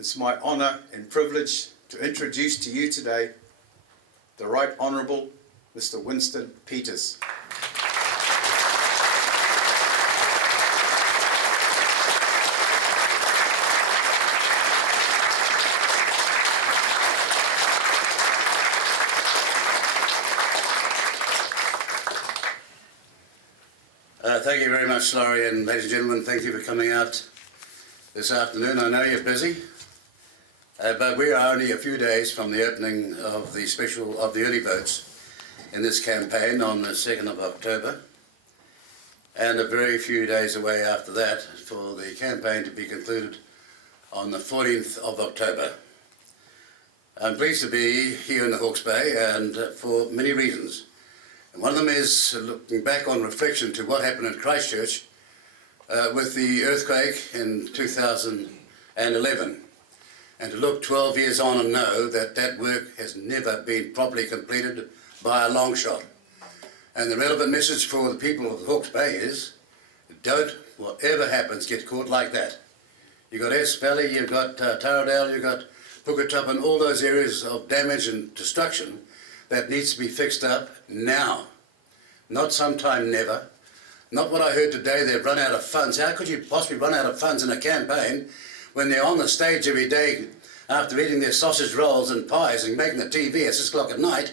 It's my honour and privilege to introduce to you today the Right Honourable Mr. Winston Peters. Thank you very much, Laurie, and ladies and gentlemen, thank you for coming out this afternoon. I know you're busy, but we are only a few days from the opening of the early votes in this campaign on the 2nd of October, and a very few days away after that for the campaign to be concluded on the 14th of October. I'm pleased to be here in the Hawke's Bay, and for many reasons. And one of them is looking back on reflection to what happened in Christchurch with the earthquake in 2011, and to look 12 years on and know that that work has never been properly completed by a long shot. And the relevant message for the people of the Hawke's Bay is, don't, whatever happens, get caught like that. You've got Esk Valley, you've got Taradale, you've got Puketop, and all those areas of damage and destruction that needs to be fixed up now, not sometime never. Not what I heard today, they've run out of funds. How could you possibly run out of funds in a campaign when they're on the stage every day after eating their sausage rolls and pies and making the TV at 6 o'clock at night,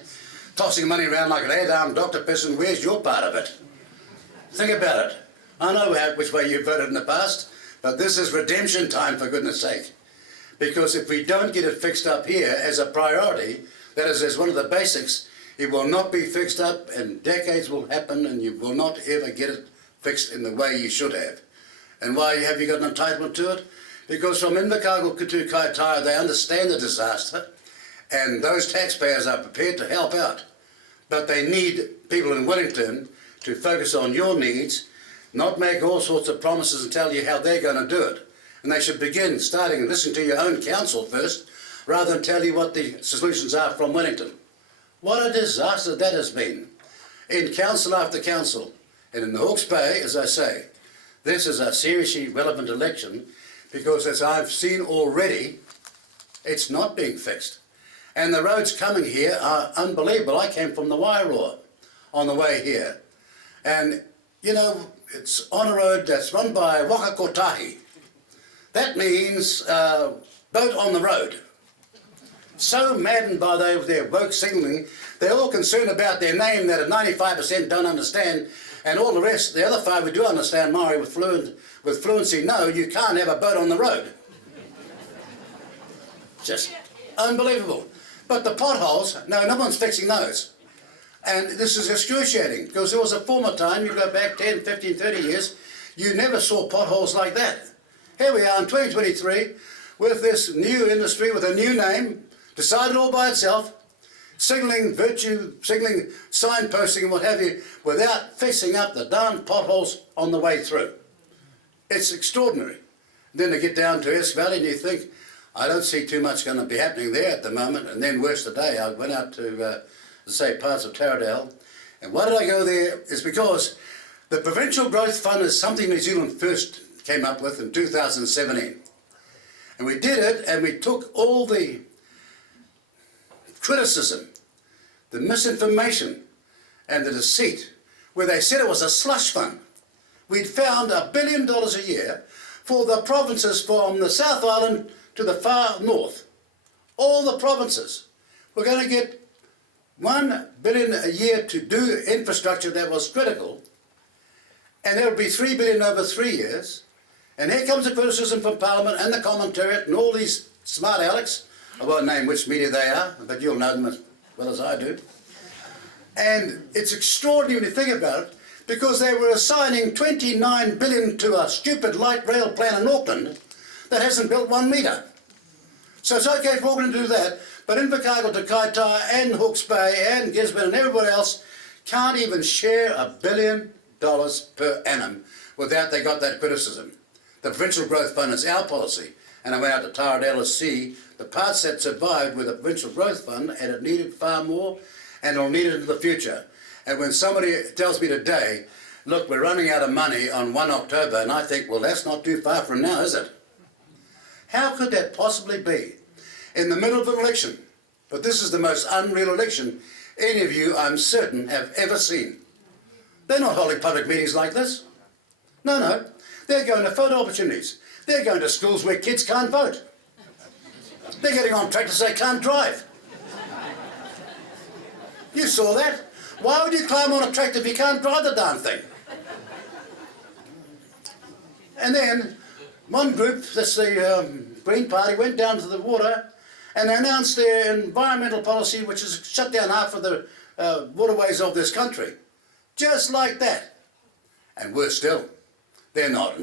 tossing money around like an eight-armed octopus, and where's your part of it? Think about it. I know which way you voted in the past, but this is redemption time, for goodness sake. Because if we don't get it fixed up here as a priority, that is, as one of the basics, it will not be fixed up, and decades will happen, and you will not ever get it fixed in the way you should have. And why have you got an entitlement to it? Because from Invercargill to Kaitaia, they understand the disaster, and those taxpayers are prepared to help out. But they need people in Wellington to focus on your needs, not make all sorts of promises and tell you how they're going to do it. And they should begin starting and listening to your own council first, rather than tell you what the solutions are from Wellington. What a disaster that has been, in council after council. And in the Hawke's Bay, as I say, this is a seriously relevant election, because as I've seen already, it's not being fixed. And the roads coming here are unbelievable. I came from the Wairoa on the way here. And, you know, it's on a road that's run by Waka Kotahi. That means boat on the road. So maddened by their woke signalling, they're all concerned about their name that 95% don't understand, and all the rest, the other 5 who do understand Maori with fluency, know you can't have a boat on the road. Just unbelievable. But the potholes, no one's fixing those. And this is excruciating, because there was a former time, you go back 10, 15, 30 years, you never saw potholes like that. Here we are in 2023 with this new industry with a new name, decided all by itself, signalling virtue, signalling signposting and what have you, without fixing up the darn potholes on the way through. It's extraordinary. Then they get down to Esk Valley and you think, I don't see too much going to be happening there at the moment. And then worse today, I went out to, say, parts of Taradale. And why did I go there? It's because the Provincial Growth Fund is something New Zealand first came up with in 2017. And we did it, and we took all the criticism, the misinformation and the deceit, where they said it was a slush fund. We'd found $1 billion a year for the provinces from the South Island to the far north. All the provinces. We're going to get $1 billion a year to do infrastructure that was critical, and there would be $3 billion over 3 years. And here comes the criticism from Parliament and the commentariat and all these smart alecks. I won't name which media they are, but you'll know them as well as I do. And it's extraordinary when you think about it, because they were assigning $29 billion to a stupid light rail plan in Auckland that hasn't built 1 metre. So it's okay for Auckland to do that, but Invercargill to Kaitaia and Hawke's Bay and Gisborne and everybody else can't even share $1 billion per annum without they got that criticism. The Provincial Growth Fund is our policy, and I went out to Taradale to see the parts that survived with the Provincial Growth Fund, and it needed far more, and it'll need it into the future. And when somebody tells me today, look, we're running out of money on 1 October, and I think, well, that's not too far from now, is it? How could that possibly be? In the middle of an election. But this is the most unreal election any of you, I'm certain, have ever seen. They're not holding public meetings like this. No. They're going to photo opportunities. They're going to schools where kids can't vote. They're getting on tractors they can't drive. You saw that. Why would you climb on a tractor if you can't drive the darn thing? And then one group, that's the Green Party, went down to the water and announced their environmental policy, which has shut down half of the waterways of this country. Just like that. And worse still, they're not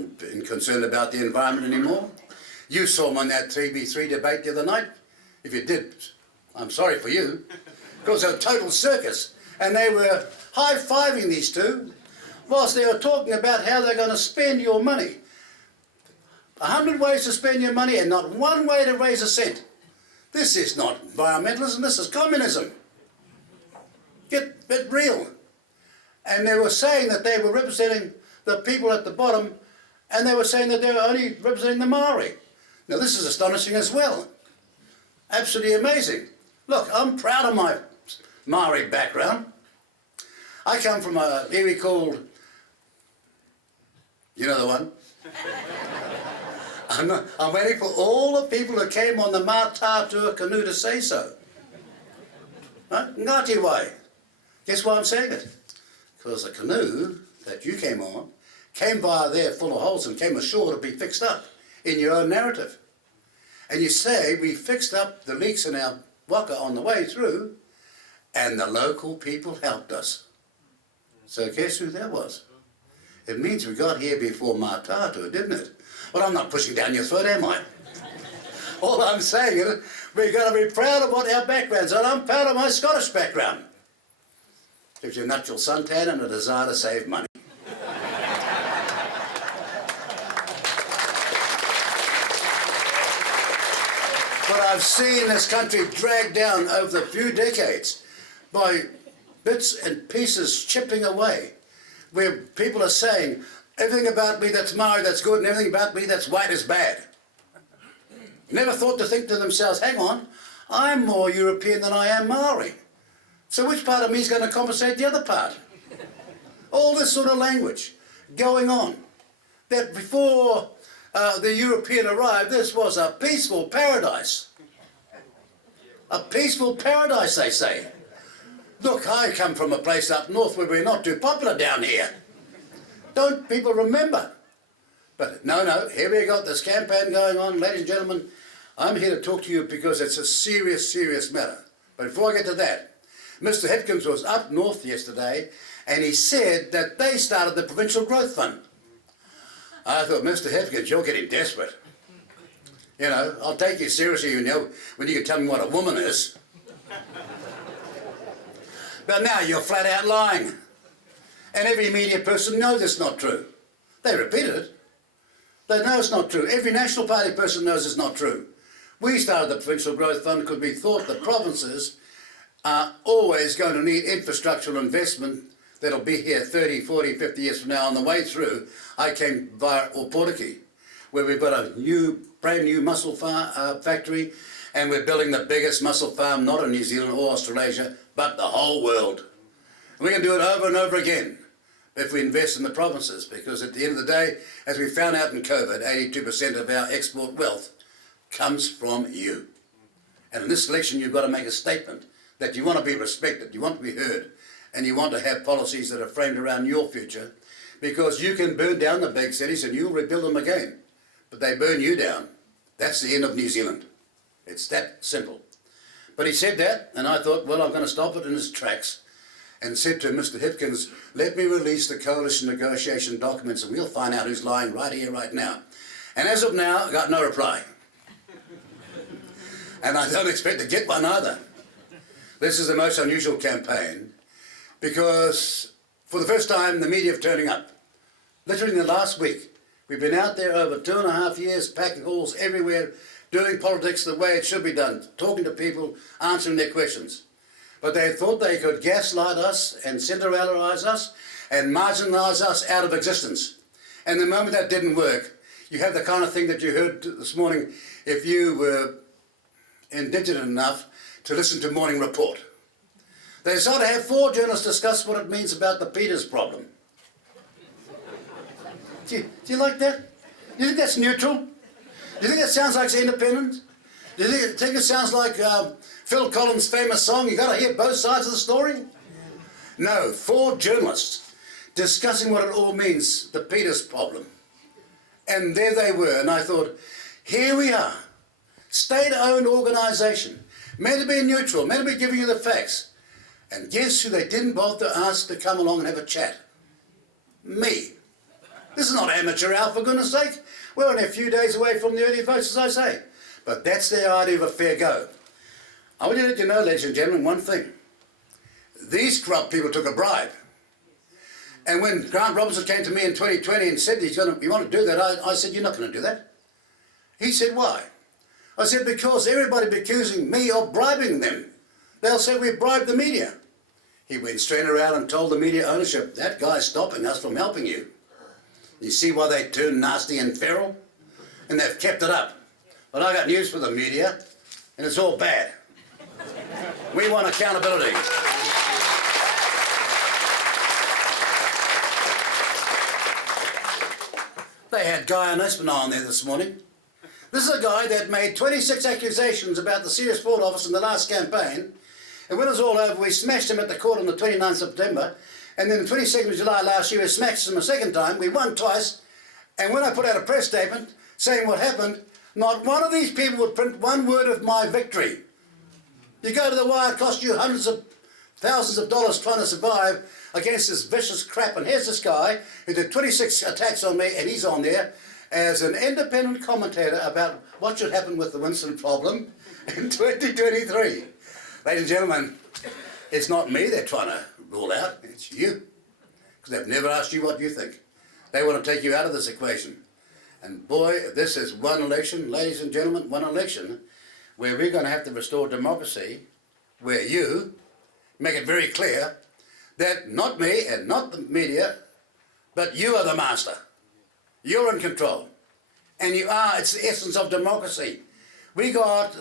concerned about the environment anymore. You saw them on that 3v3 debate the other night. If you did, I'm sorry for you. Because it was a total circus. And they were high-fiving these two whilst they were talking about how they're going to spend your money. 100 ways to spend your money and not one way to raise a cent. This is not environmentalism, this is communism. Get real. And they were saying that they were representing the people at the bottom, and they were saying that they were only representing the Maori. Now this is astonishing as well. Absolutely amazing. Look, I'm proud of my Maori background. I come from a area called, you know the one? I'm waiting for all the people who came on the Mātātua canoe to say so. Huh? Ngāti Wai. Guess why I'm saying it? Because the canoe that you came on came via there full of holes and came ashore to be fixed up in your own narrative. And you say we fixed up the leaks in our waka on the way through and the local people helped us. So guess who that was? It means we got here before Mātātua, didn't it? Well, I'm not pushing down your throat, am I? All I'm saying is we've got to be proud of what our backgrounds are. I'm proud of my Scottish background. Gives you a natural suntan and a desire to save money. But I've seen this country dragged down over the few decades by bits and pieces chipping away, where people are saying, everything about me that's Maori that's good and everything about me that's white is bad. Never thought to think to themselves, hang on, I'm more European than I am Maori. So which part of me is going to compensate the other part? All this sort of language going on. That before the European arrived, this was a peaceful paradise. A peaceful paradise, they say. Look, I come from a place up north where we're not too popular down here. Don't people remember? But no, here we got this campaign going on. Ladies and gentlemen, I'm here to talk to you because it's a serious, serious matter. But before I get to that, Mr. Hipkins was up north yesterday and he said that they started the Provincial Growth Fund. I thought, Mr. Hipkins, you're getting desperate. You know, I'll take you seriously, you know, when you can tell me what a woman is. But now you're flat out lying. And every media person knows it's not true. They repeated it. They know it's not true. Every National Party person knows it's not true. We started the Provincial Growth Fund because we thought the provinces are always going to need infrastructural investment that'll be here 30, 40, 50 years from now. On the way through, I came via Apartheid, where we've got a brand new mussel factory, and we're building the biggest mussel farm, not in New Zealand or Australasia, but the whole world. And we can do it over and over again if we invest in the provinces, because at the end of the day, as we found out in COVID, 82% of our export wealth comes from you. And in this election, you've got to make a statement that you want to be respected, you want to be heard, and you want to have policies that are framed around your future, because you can burn down the big cities and you'll rebuild them again. But they burn you down. That's the end of New Zealand. It's that simple. But he said that, and I thought, well, I'm going to stop it in its tracks, and said to Mr. Hipkins, let me release the coalition negotiation documents and we'll find out who's lying right here, right now. And as of now, I got no reply. And I don't expect to get one either. This is the most unusual campaign because for the first time the media are turning up. Literally in the last week, we've been out there over 2.5 years, packing halls everywhere, doing politics the way it should be done, talking to people, answering their questions. But they thought they could gaslight us and Cinderellaize us and marginalise us out of existence. And the moment that didn't work, you have the kind of thing that you heard this morning if you were indigenous enough to listen to Morning Report. They decided to have 4 journalists discuss what it means about the Peters problem. Do you like that? Do you think that's neutral? Do you think that sounds like it's independent? Do you think it sounds like Phil Collins' famous song, you got to hear both sides of the story? No, 4 journalists discussing what it all means, the Peters problem. And there they were, and I thought, here we are, state-owned organisation, meant to be neutral, meant to be giving you the facts. And guess who they didn't bother to ask to come along and have a chat? Me. This is not amateur hour, for goodness sake. We're only a few days away from the early votes, as I say. But that's their idea of a fair go. I want to let you know, ladies and gentlemen, one thing. These corrupt people took a bribe. And when Grant Robertson came to me in 2020 and said we want to do that, I said, you're not going to do that. He said, why? I said, because everybody be accusing me of bribing them. They'll say we bribed the media. He went straight around and told the media ownership, that guy's stopping us from helping you. You see why they turned nasty and feral? And they've kept it up. But I got news for the media, and it's all bad. We want accountability. They had Guy and Espinal on there this morning. This is a guy that made 26 accusations about the Serious Fraud Office in the last campaign, and when it was all over, we smashed him at the court on the 29th of September, and then the 22nd of July last year, we smashed him a second time. We won twice, and when I put out a press statement saying what happened, not one of these people would print one word of my victory. You go to the wire, it costs you hundreds of thousands of dollars trying to survive against this vicious crap. And here's this guy who did 26 attacks on me, and he's on there as an independent commentator about what should happen with the Winston problem in 2023. Ladies and gentlemen, it's not me they're trying to rule out, it's you. Because they've never asked you what you think. They want to take you out of this equation. And boy, this is one election, ladies and gentlemen, one election where we're going to have to restore democracy, where you make it very clear that not me and not the media, but you are the master. You're in control. And you are, it's the essence of democracy. We got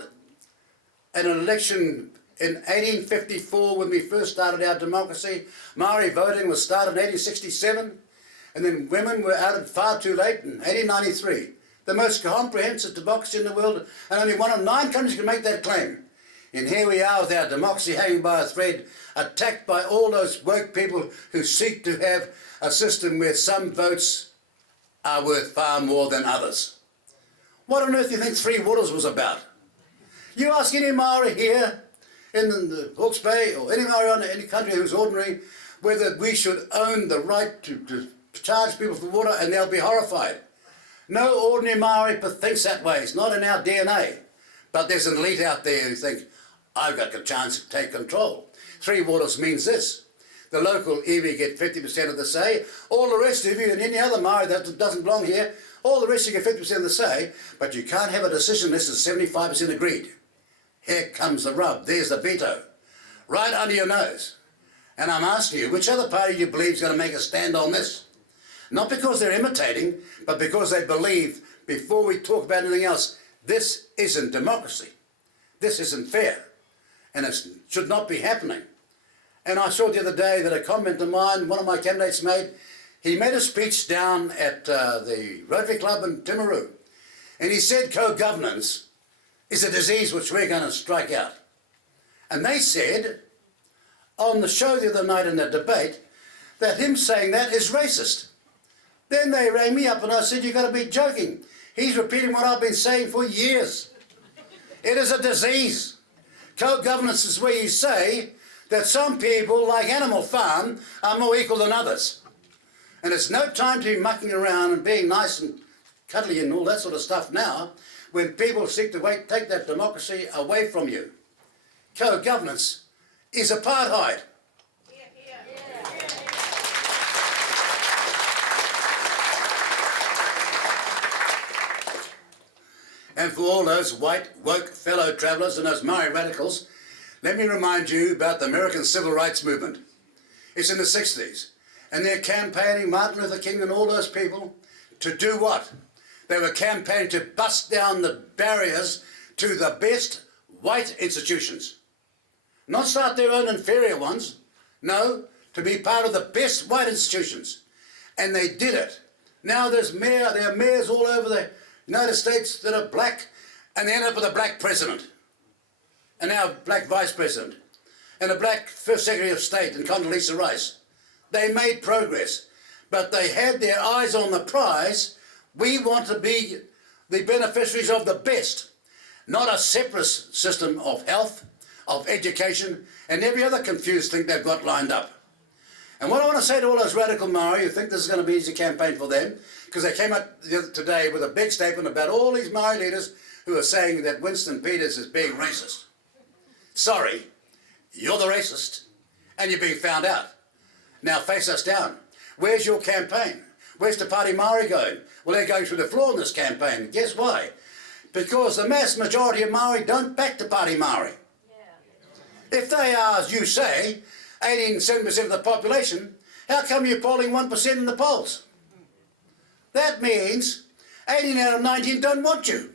an election in 1854 when we first started our democracy. Maori voting was started in 1867. And then women were outed far too late in 1893. The most comprehensive democracy in the world, and only one of 9 countries can make that claim. And here we are with our democracy hanging by a thread, attacked by all those woke people who seek to have a system where some votes are worth far more than others. What on earth do you think Three Waters was about? You ask any Maori here in the Hawke's Bay, or any Maori in any country who's ordinary, whether we should own the right to charge people for water, and they'll be horrified. No ordinary Maori thinks that way. It's not in our DNA. But there's an elite out there who think, I've got a chance to take control. Three Waters means this. The local iwi get 50% of the say. All the rest of you, and any other Maori that doesn't belong here, all the rest of you get 50% of the say, but you can't have a decision unless it's 75% agreed. Here comes the rub. There's the veto. Right under your nose. And I'm asking you, which other party do you believe is going to make a stand on this? Not because they're imitating, but because they believe, before we talk about anything else, this isn't democracy. This isn't fair. And it should not be happening. And I saw the other day that a comment of mine, one of my candidates made, he made a speech down at the Rotary Club in Timaru. And he said co-governance is a disease which we're going to strike out. And they said, on the show the other night in the debate, that him saying that is racist. Then they rang me up and I said, you've got to be joking. He's repeating what I've been saying for years. It is a disease. Co-governance is where you say that some people, like Animal Farm, are more equal than others. And it's no time to be mucking around and being nice and cuddly and all that sort of stuff now, when people seek to take that democracy away from you. Co-governance is apartheid. And for all those white, woke fellow travellers and those Maori radicals, let me remind you about the American Civil Rights Movement. It's in the 60s, and they're campaigning Martin Luther King and all those people to do what? They were campaigning to bust down the barriers to the best white institutions. Not start their own inferior ones. No, to be part of the best white institutions. And they did it. Now there are mayors all over the United States that are black, and they end up with a black president. And now a black vice president. And a black first secretary of state in Condoleezza Rice. They made progress. But they had their eyes on the prize. We want to be the beneficiaries of the best. Not a separate system of health, of education, and every other confused thing they've got lined up. And what I want to say to all those radical Maori who think this is going to be an easy campaign for them, because they came up today with a big statement about all these Maori leaders who are saying that Winston Peters is being racist. Sorry, you're the racist, and you're being found out. Now face us down. Where's your campaign? Where's the Party Maori going? Well, they're going through the floor in this campaign. Guess why? Because the mass majority of Maori don't back the Party Maori. If they are, as you say, 18-7% of the population, how come you're polling 1% in the polls? That means 18 out of 19 don't want you.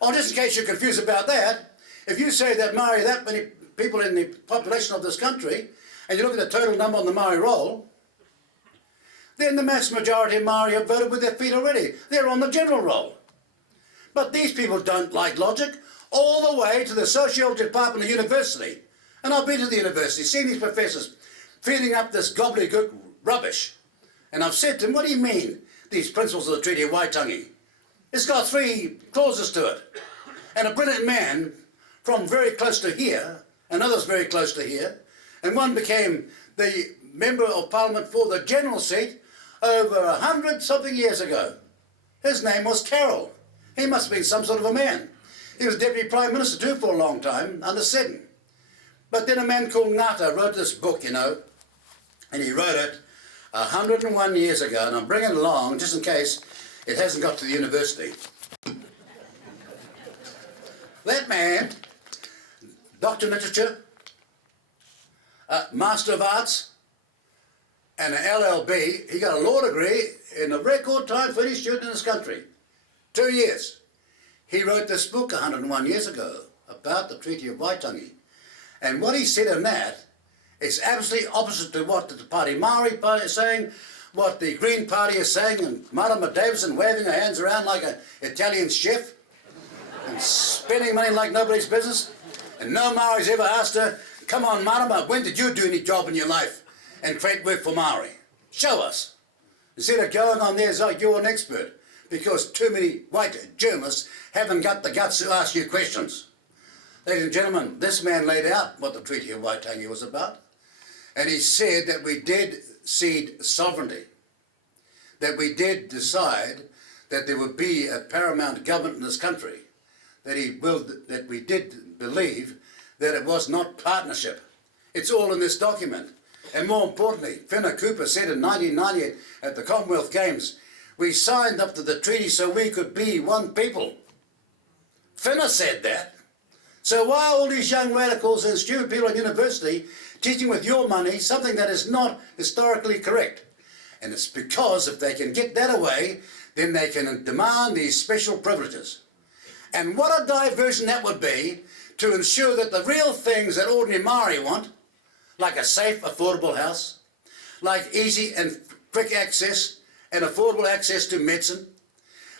Or just in case you're confused about that, if you say that Maori, that many people in the population of this country, and you look at the total number on the Maori roll, then the mass majority of Maori have voted with their feet already. They're on the general roll. But these people don't like logic, all the way to the sociology department of university. And I've been to the university, seen these professors feeding up this gobbledygook rubbish. And I've said to them, what do you mean, these principles of the Treaty of Waitangi? It's got 3 clauses to it. And a brilliant man from very close to here, and others very close to here, and one became the Member of Parliament for the general seat over 100-something years ago. His name was Carroll. He must have been some sort of a man. He was Deputy Prime Minister too for a long time, under Seddon. But then a man called Ngata wrote this book, you know, and he wrote it 101 years ago, and I'm bringing it along just in case it hasn't got to the university. That man, Doctor in Literature, Master of Arts, and an LLB, he got a law degree in a record time for any student in this country. 2 years. He wrote this book 101 years ago about the Treaty of Waitangi. And what he said in that is absolutely opposite to what the Party Maori Party is saying, what the Green Party is saying, and Marama Davison waving her hands around like an Italian chef and spending money like nobody's business. And no Maori's ever asked her, come on Marama, when did you do any job in your life and create work for Maori? Show us. Instead of going on there as like you're an expert, because too many white journalists haven't got the guts to ask you questions. Ladies and gentlemen, this man laid out what the Treaty of Waitangi was about, and he said that we did cede sovereignty, that we did decide that there would be a paramount government in this country, that we did believe that it was not partnership. It's all in this document. And more importantly, Whina Cooper said in 1998 at the Commonwealth Games, we signed up to the treaty so we could be one people. Whina said that. So why are all these young radicals and stupid people at university teaching with your money something that is not historically correct? And it's because if they can get that away, then they can demand these special privileges. And what a diversion that would be to ensure that the real things that ordinary Maori want, like a safe, affordable house, like easy and quick access and affordable access to medicine,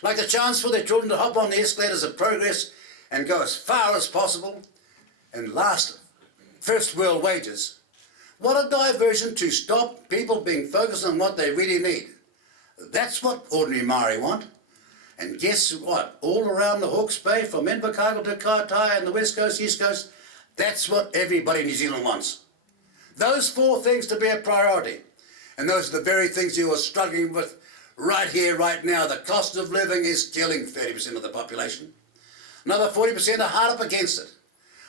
like the chance for their children to hop on the escalators of progress and go as far as possible, and last, first world wages. What a diversion to stop people being focused on what they really need. That's what ordinary Maori want. And guess what? All around the Hawke's Bay, from Invercargill to Kaitaia and the West Coast, East Coast, that's what everybody in New Zealand wants. Those 4 things to be a priority. And those are the very things you are struggling with right here, right now. The cost of living is killing 30% of the population. Another 40% are hard up against it.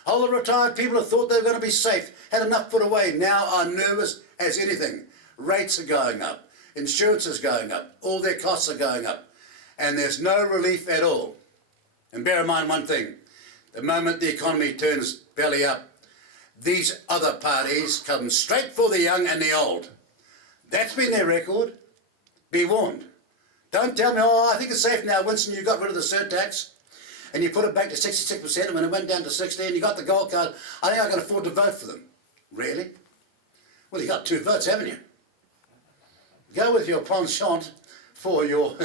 All the retired people who thought they were going to be safe, had enough put away, now are nervous as anything. Rates are going up. Insurance is going up. All their costs are going up. And there's no relief at all. And bear in mind one thing. The moment the economy turns belly up, these other parties come straight for the young and the old. That's been their record. Be warned. Don't tell me, oh, I think it's safe now, Winston, you got rid of the cert tax and you put it back to 66%, and when it went down to 60 and you got the gold card, I think I can afford to vote for them. Really? Well, you got 2 votes, haven't you? Go with your penchant for your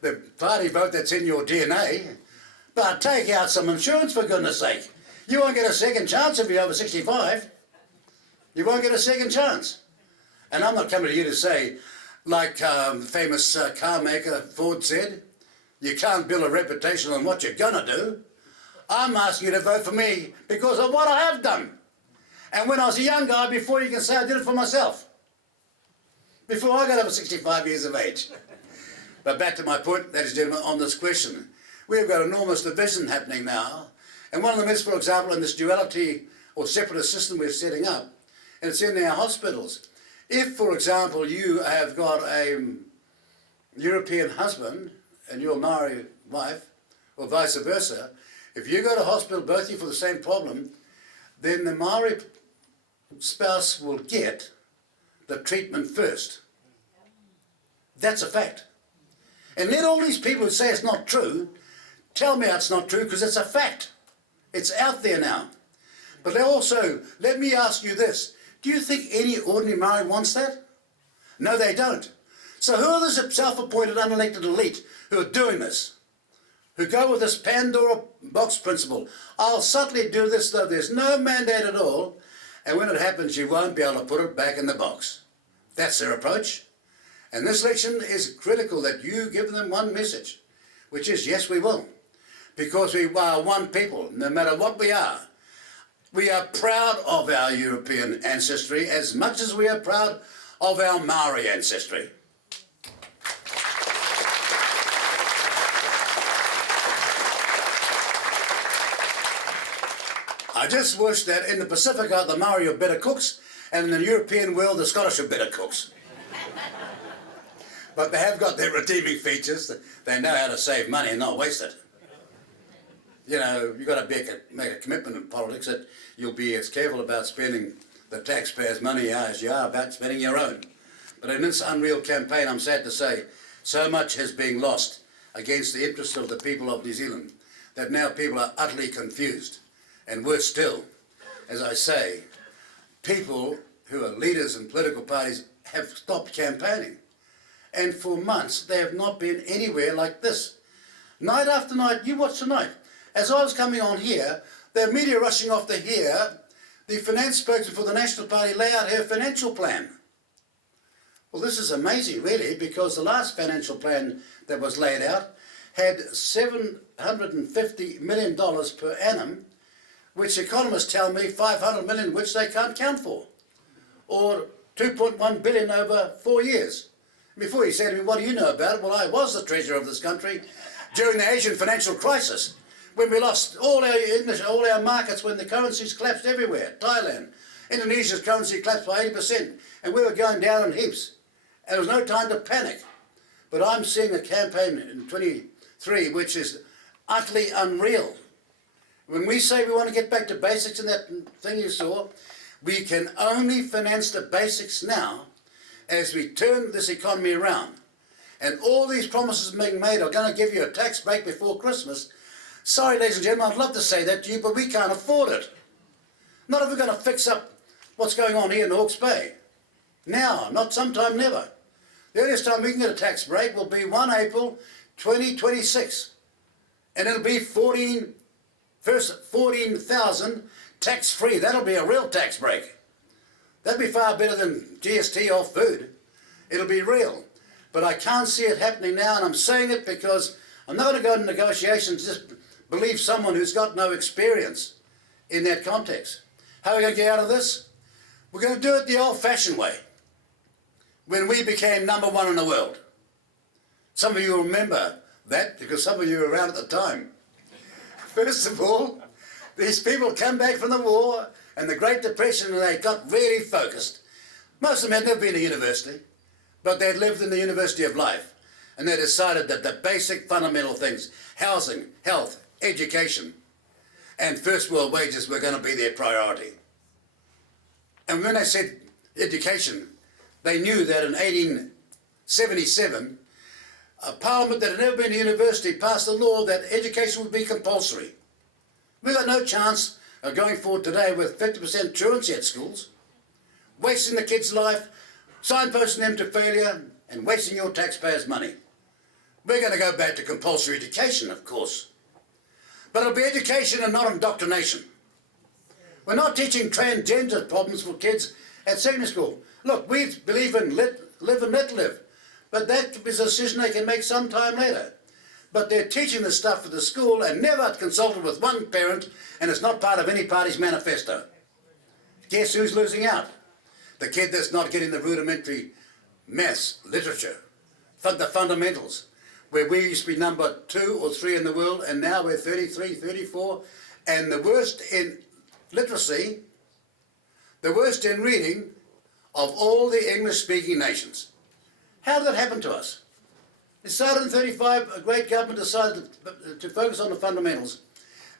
the party vote that's in your DNA, but take out some insurance, for goodness sake. You won't get a second chance if you're over 65. You won't get a second chance. And I'm not coming to you to say, like famous car maker Ford said, you can't build a reputation on what you're going to do. I'm asking you to vote for me because of what I have done. And when I was a young guy, before you can say I did it for myself. Before I got over 65 years of age. But back to my point, ladies and gentlemen, on this question. We've got enormous division happening now. And one of them is, for example, in this duality or separatist system we're setting up, and it's in our hospitals. If, for example, you have got a European husband and your Maori wife, or vice versa, if you go to hospital, both of you for the same problem, then the Maori spouse will get the treatment first. That's a fact. And let all these people who say it's not true, tell me it's not true, because it's a fact. It's out there now. But also, let me ask you this. Do you think any ordinary Maori wants that? No, they don't. So who are this self-appointed unelected elite who are doing this? Who go with this Pandora box principle? I'll subtly do this though there's no mandate at all, and when it happens you won't be able to put it back in the box. That's their approach. And this election is critical that you give them one message, which is yes, we will. Because we are one people, no matter what we are. We are proud of our European ancestry as much as we are proud of our Maori ancestry. I just wish that in the Pacific the Maori are better cooks, and in the European world the Scottish are better cooks. But they have got their redeeming features. They know how to save money and not waste it. You know, you've got to make a commitment in politics that you'll be as careful about spending the taxpayers' money as you are about spending your own. But in this unreal campaign, I'm sad to say, so much has been lost against the interests of the people of New Zealand that now people are utterly confused. And worse still, as I say, people who are leaders in political parties have stopped campaigning. And for months, they have not been anywhere like this. Night after night, you watch tonight. As I was coming on here, the media rushing off to hear the finance spokesman for the National Party lay out her financial plan. Well, this is amazing, really, because the last financial plan that was laid out had $750 million per annum, which economists tell me 500 million which they can't count for, or 2.1 billion over 4 years. Before you say to me, what do you know about it? Well, I was the treasurer of this country during the Asian financial crisis, when we lost all our markets, when the currencies collapsed everywhere. Thailand, Indonesia's currency collapsed by 80%, and we were going down in heaps. And there was no time to panic. But I'm seeing a campaign in 23 which is utterly unreal. When we say we want to get back to basics in that thing you saw, we can only finance the basics now as we turn this economy around. And all these promises being made are going to give you a tax break before Christmas. Sorry, ladies and gentlemen, I'd love to say that to you, but we can't afford it. Not if we're going to fix up what's going on here in Hawke's Bay. Now, not sometime, never. The earliest time we can get a tax break will be 1 April 2026. And it'll be 14,000 tax-free. That'll be a real tax break. That'd be far better than GST off food. It'll be real. But I can't see it happening now, and I'm saying it because I'm not going to go into negotiations, just believe someone who's got no experience in that context. How are we going to get out of this? We're going to do it the old-fashioned way, when we became #1 in the world. Some of you will remember that, because some of you were around at the time. First of all, these people come back from the war and the Great Depression, and they got really focused. Most of them had never been to university, but they'd lived in the University of Life, and they decided that the basic fundamental things, housing, health, education, and first world wages were going to be their priority. And when they said education, they knew that in 1877, a parliament that had never been to university passed a law that education would be compulsory. We've got no chance of going forward today with 50% truancy at schools, wasting the kids' life, signposting them to failure, and wasting your taxpayers' money. We're going to go back to compulsory education, of course. But it'll be education and not indoctrination. We're not teaching transgender problems for kids at secondary school. Look, we believe in live and let live. But that is a decision they can make sometime later. But they're teaching this stuff at the school and never consulted with one parent, and it's not part of any party's manifesto. Guess who's losing out? The kid that's not getting the rudimentary maths, literature, the fundamentals, where we used to be number 2 or 3 in the world, and now we're 33, 34, and the worst in literacy, the worst in reading of all the English-speaking nations. How did that happen to us? It started in 35, a great government decided to focus on the fundamentals.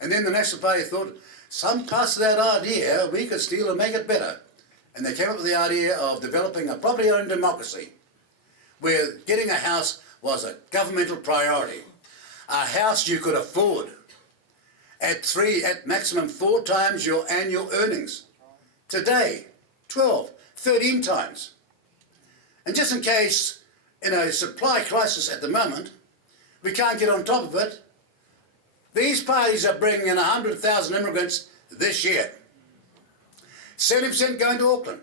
And then the National Party thought, some parts of that idea we could steal and make it better. And they came up with the idea of developing a property-owned democracy, where getting a house was a governmental priority. A house you could afford at maximum 4 times your annual earnings. Today, 12, 13 times. And just in case, in a supply crisis at the moment, we can't get on top of it, these parties are bringing in 100,000 immigrants this year. 70% going to Auckland.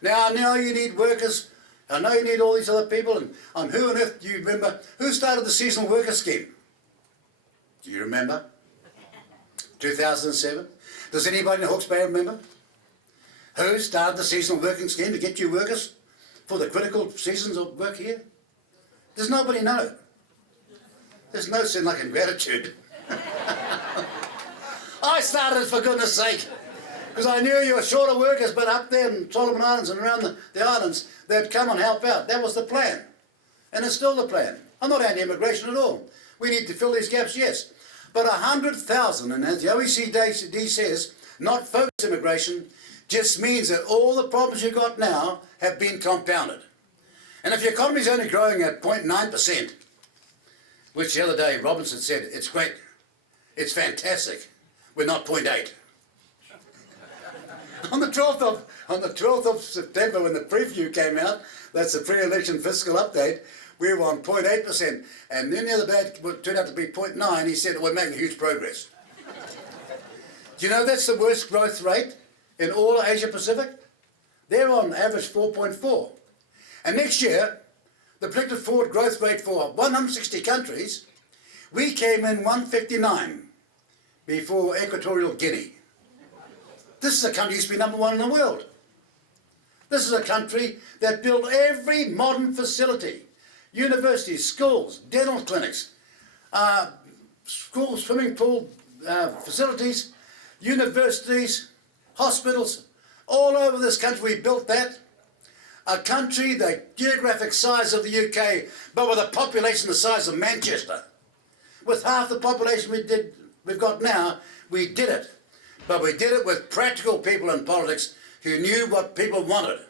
Now I know you need workers, I know you need all these other people, and who on earth do you remember? Who started the seasonal worker scheme? Do you remember? 2007? Does anybody in Hawke's Bay remember? Who started the seasonal working scheme to get you workers for the critical seasons of work here? Does nobody know? There's no sin like ingratitude. I started it for goodness sake, because I knew you were short of workers, but up there in Solomon Islands and around the islands, they'd come and help out. That was the plan. And it's still the plan. I'm not anti-immigration at all. We need to fill these gaps, yes. But 100,000, and as the OECD says, not focused immigration, just means that all the problems you've got now have been compounded. And if your economy is only growing at 0.9%, which the other day Robinson said, it's great, it's fantastic, we're not 0.8. On the 12th of September, when the preview came out, that's the pre-election fiscal update, we were on 0.8%. And then the other day it turned out to be 0.9, he said, we're making huge progress. Do you know that's the worst growth rate in all of Asia Pacific? They're on average 4.4. And next year, the predicted forward growth rate for 160 countries, we came in 159 before Equatorial Guinea. This is a country that used to be number 1 in the world. This is a country that built every modern facility, universities, schools, dental clinics, schools, swimming pool facilities, universities, hospitals, all over this country we built that. A country the geographic size of the UK, but with a population the size of Manchester. With half the population we've got now, we did it. But we did it with practical people in politics who knew what people wanted.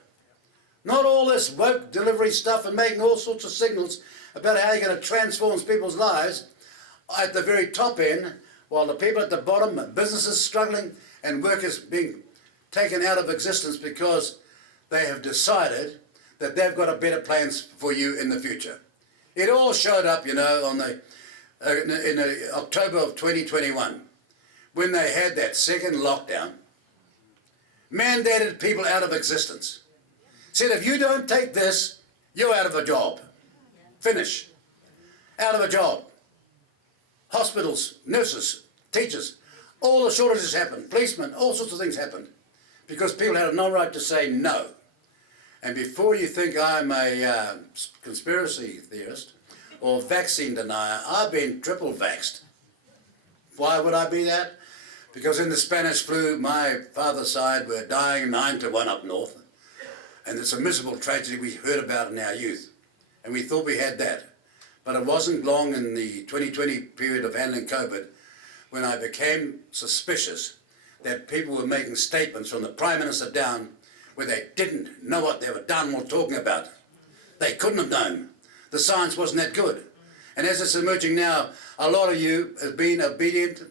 Not all this woke delivery stuff and making all sorts of signals about how you're going to transform people's lives at the very top end, while the people at the bottom, businesses struggling and workers being taken out of existence because they have decided that they've got a better plans for you in the future. It all showed up, you know, on in October of 2021, when they had that second lockdown, mandated people out of existence. Said, if you don't take this, you're out of a job. Finish. Out of a job. Hospitals, nurses, teachers, all the shortages happened. Policemen, all sorts of things happened. Because people had no right to say no. And before you think I'm a conspiracy theorist or vaccine denier, I've been triple vaxxed. Why would I be that? Because in the Spanish flu, my father's side were dying 9-1 up north. And it's a miserable tragedy we heard about in our youth. And we thought we had that. But it wasn't long in the 2020 period of handling COVID when I became suspicious that people were making statements from the Prime Minister down where they didn't know what they were done or talking about. They couldn't have known. The science wasn't that good. And as it's emerging now, a lot of you have been obedient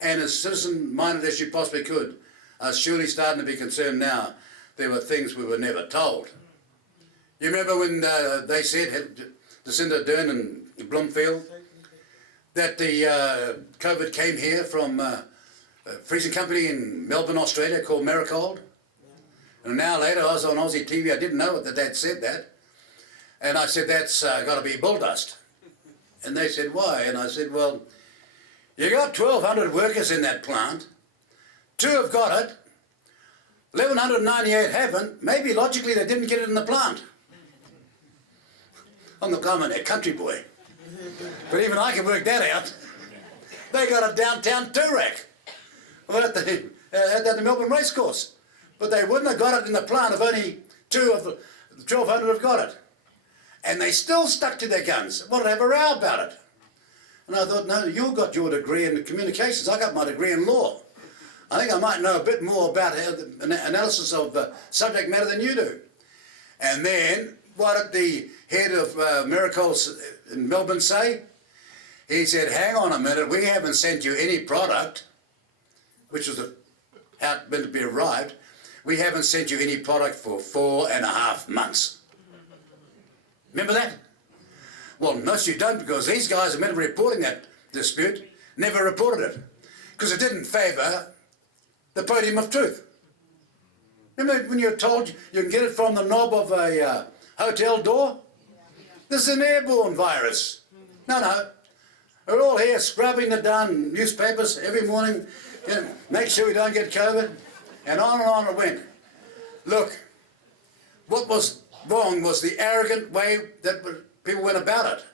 and as citizen-minded as you possibly could are surely starting to be concerned now. There were things we were never told. You remember when they said, Jacinda Ardern and Bloomfield, that the COVID came here from a freezing company in Melbourne, Australia called Maricold? And an hour later I was on Aussie TV, I didn't know that they'd said that. And I said, that's got to be bull dust. And they said, why? And I said, well, you got 1,200 workers in that plant. 2 have got it. 1,198 haven't. Maybe logically they didn't get it in the plant. I'm a country boy. But even I can work that out. They got a downtown Toorak at the Melbourne Racecourse. But they wouldn't have got it in the plant if only 2 of the 1,200 have got it. And they still stuck to their guns. Wanted to have a row about it. And I thought, no, you got your degree in communications. I got my degree in law. I think I might know a bit more about the analysis of subject matter than you do. And then, what did the head of Miracles in Melbourne say? He said, hang on a minute, we haven't sent you any product, which was how it meant to be arrived. We haven't sent you any product for 4.5 months. Remember that? Well, no, you don't, because these guys are meant to be reporting that dispute, never reported it, because it didn't favour the podium of truth. Remember when you're told you can get it from the knob of a hotel door? This is an airborne virus. No. We're all here scrubbing the darn newspapers every morning, make sure we don't get COVID, and on it went. Look, what was wrong was the arrogant way that people went about it.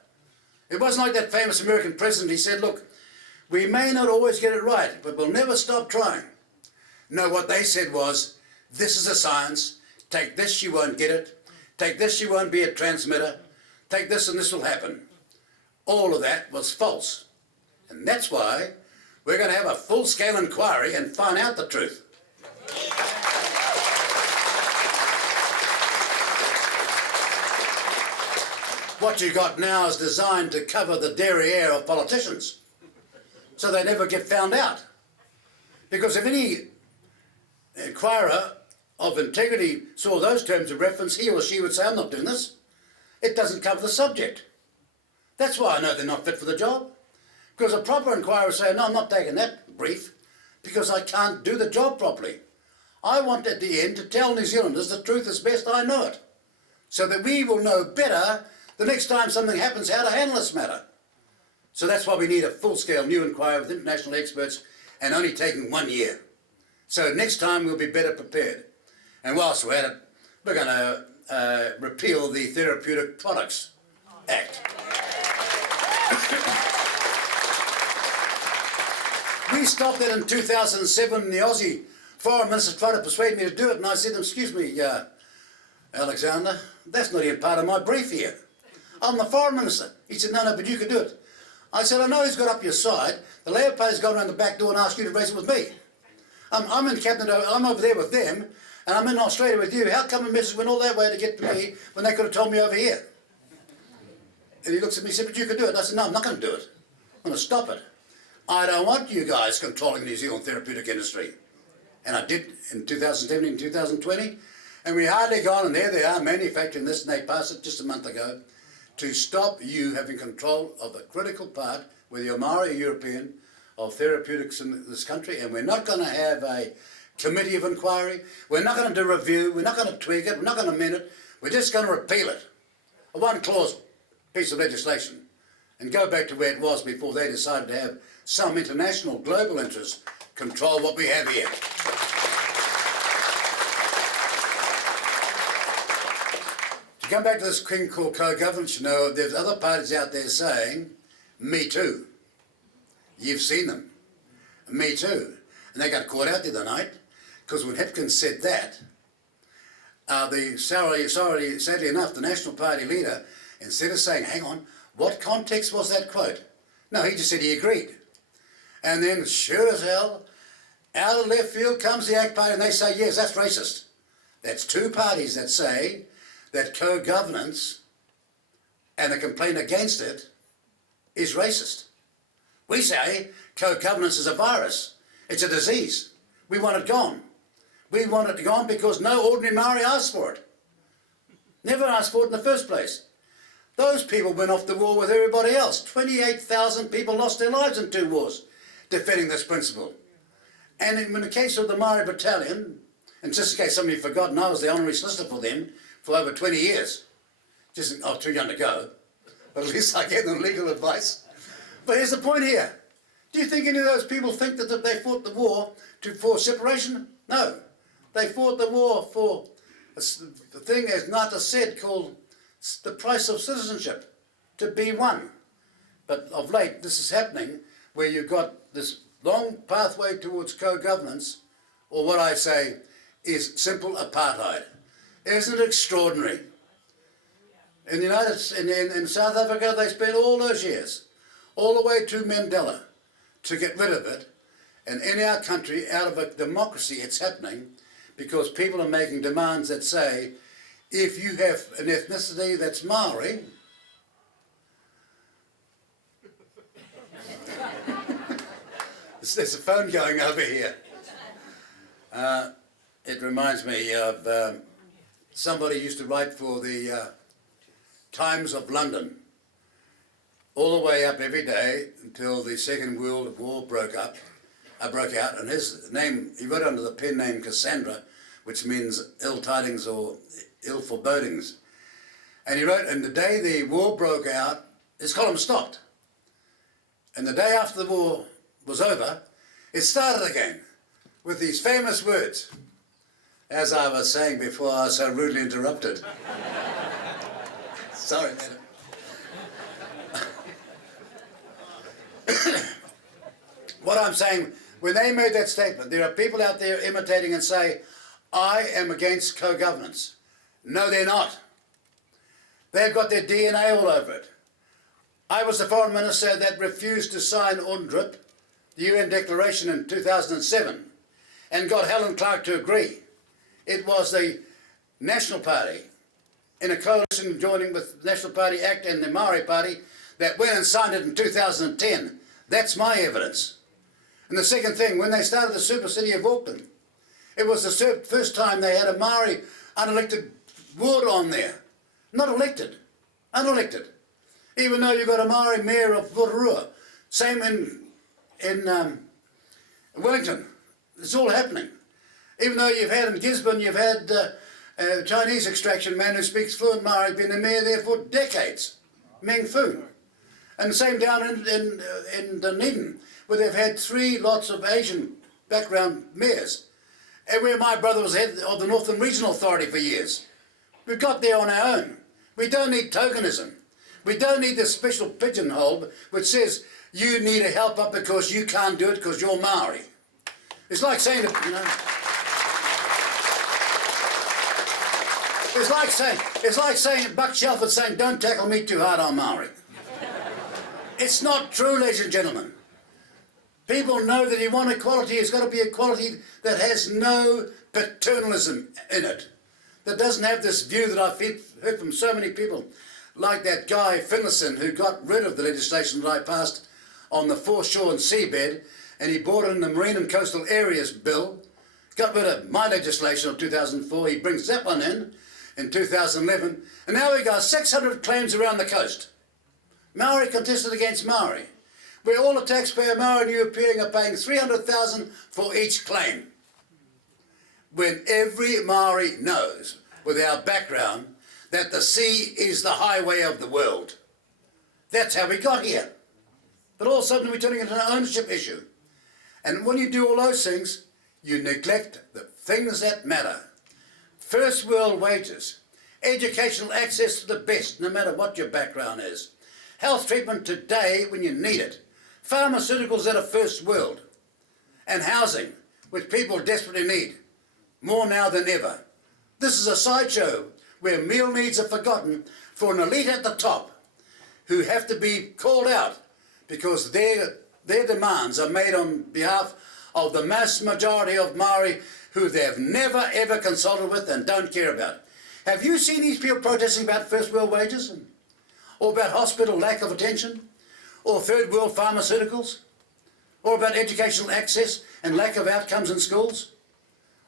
It wasn't like that famous American president. He said, look, we may not always get it right, but we'll never stop trying. No, what they said was, this is a science. Take this, you won't get it. Take this, you won't be a transmitter. Take this and this will happen. All of that was false. And that's why we're going to have a full-scale inquiry and find out the truth. What you got now is designed to cover the derriere of politicians, so they never get found out. Because if any inquirer of integrity saw those terms of reference, he or she would say, I'm not doing this. It doesn't cover the subject. That's why I know they're not fit for the job. Because a proper inquirer would say, no, I'm not taking that brief, because I can't do the job properly. I want at the end to tell New Zealanders the truth as best I know it, so that we will know better the next time something happens how to handle this matter. So that's why we need a full-scale new inquiry with international experts, and only taking 1 year. So next time we'll be better prepared. And whilst we're at it, we're going to repeal the Therapeutic Products Act. We stopped that in 2007. The Aussie Foreign Minister tried to persuade me to do it, and I said, excuse me, Alexander, that's not even part of my brief here. I'm the Foreign Minister. He said, no, but you could do it. I said, I know he's got up your side. The Labour Party's gone around the back door and asked you to raise it with me. I'm in Cabinet, I'm over there with them, and I'm in Australia with you. How come a message went all that way to get to me when they could have told me over here? And he looks at me and said, but you could do it. And I said, no, I'm not going to do it. I'm going to stop it. I don't want you guys controlling the New Zealand therapeutic industry. And I did in 2017 and 2020. And we hardly gone, and there they are manufacturing this, and they passed it just a month ago, to stop you having control of the critical part, whether you're Maori or European, of therapeutics in this country. And we're not going to have a committee of inquiry. We're not going to do a review. We're not going to tweak it. We're not going to amend it. We're just going to repeal it. A one-clause piece of legislation. And go back to where it was before they decided to have some international global interests control what we have here. To come back to this thing called co-governance, you know, there's other parties out there saying, me too. You've seen them. Me too. And they got caught out the other night, because when Hipkins said that, sadly enough, the National Party leader, instead of saying, hang on, what context was that quote? No, he just said he agreed. And then, sure as hell, out of left field comes the ACT Party and they say, yes, that's racist. That's two parties that say that co-governance and a complaint against it is racist. We say co-governance is a virus. It's a disease. We want it gone. We want it gone because no ordinary Maori asked for it. Never asked for it in the first place. Those people went off to war with everybody else. 28,000 people lost their lives in 2 wars defending this principle. And in the case of the Maori Battalion, and just in case somebody forgotten, I was the honorary solicitor for them for over 20 years. I was too young to go, but at least I gave them legal advice. But here's the point here. Do you think any of those people think that they fought the war for separation? No. They fought the war for the thing, as Ngata said, called the price of citizenship, to be one. But of late, this is happening where you've got this long pathway towards co-governance, or what I say is simple apartheid. Isn't it extraordinary? In in South Africa, they spent all those years, all the way to Mandela, to get rid of it. And in our country, out of a democracy, it's happening because people are making demands that say, if you have an ethnicity that's Maori, there's a phone going over here. It reminds me of somebody used to write for the Times of London, all the way up every day until the Second World War broke out, and his name, he wrote under the pen name Cassandra, which means ill tidings or ill forebodings. And he wrote, and the day the war broke out, his column stopped. And the day after the war was over, it started again with these famous words. As I was saying before, I was so rudely interrupted. Sorry, madam. What I'm saying, when they made that statement, there are people out there imitating and say, I am against co-governance. No, they're not. They've got their DNA all over it. I was the foreign minister that refused to sign UNDRIP, the UN declaration in 2007, and got Helen Clark to agree. It was the National Party, in a coalition joining with the National Party Act and the Maori Party, that went and signed it in 2010. That's my evidence. And the second thing, when they started the super city of Auckland, it was the first time they had a Maori unelected ward on there. Not elected, unelected. Even though you've got a Maori mayor of Rotorua. Same in Wellington. It's all happening. Even though you've had in Gisborne, you've had a Chinese extraction man who speaks fluent Maori, been the mayor there for decades, Meng Fu. And the same down in Dunedin, where they've had 3 lots of Asian background mayors. And where my brother was head of the Northern Regional Authority for years. We've got there on our own. We don't need tokenism. We don't need this special pigeonhole which says you need a help up because you can't do it because you're Maori. It's like saying that, you know. It's like saying Buck Shelford saying, don't tackle me too hard, I'm Maori. It's not true, ladies and gentlemen. People know that you want equality. It's got to be equality that has no paternalism in it. That doesn't have this view that I've heard from so many people, like that guy Finlayson, who got rid of the legislation that I passed on the foreshore and seabed, and he brought in the Marine and Coastal Areas Bill, got rid of my legislation of 2004, he brings that one in 2011, and now we got 600 claims around the coast. Maori contested against Maori, where all the taxpayer Maori and European are paying $300,000 for each claim. When every Maori knows, with our background, that the sea is the highway of the world. That's how we got here. But all of a sudden we're turning it into an ownership issue. And when you do all those things, you neglect the things that matter. First world wages, educational access to the best, no matter what your background is. Health treatment today when you need it. Pharmaceuticals that are first world. And housing, which people desperately need. More now than ever. This is a sideshow where meal needs are forgotten for an elite at the top who have to be called out because their demands are made on behalf of the mass majority of Maori who they've never ever consulted with and don't care about. Have you seen these people protesting about first world wages? Or about hospital lack of attention? or third world pharmaceuticals, or about educational access and lack of outcomes in schools,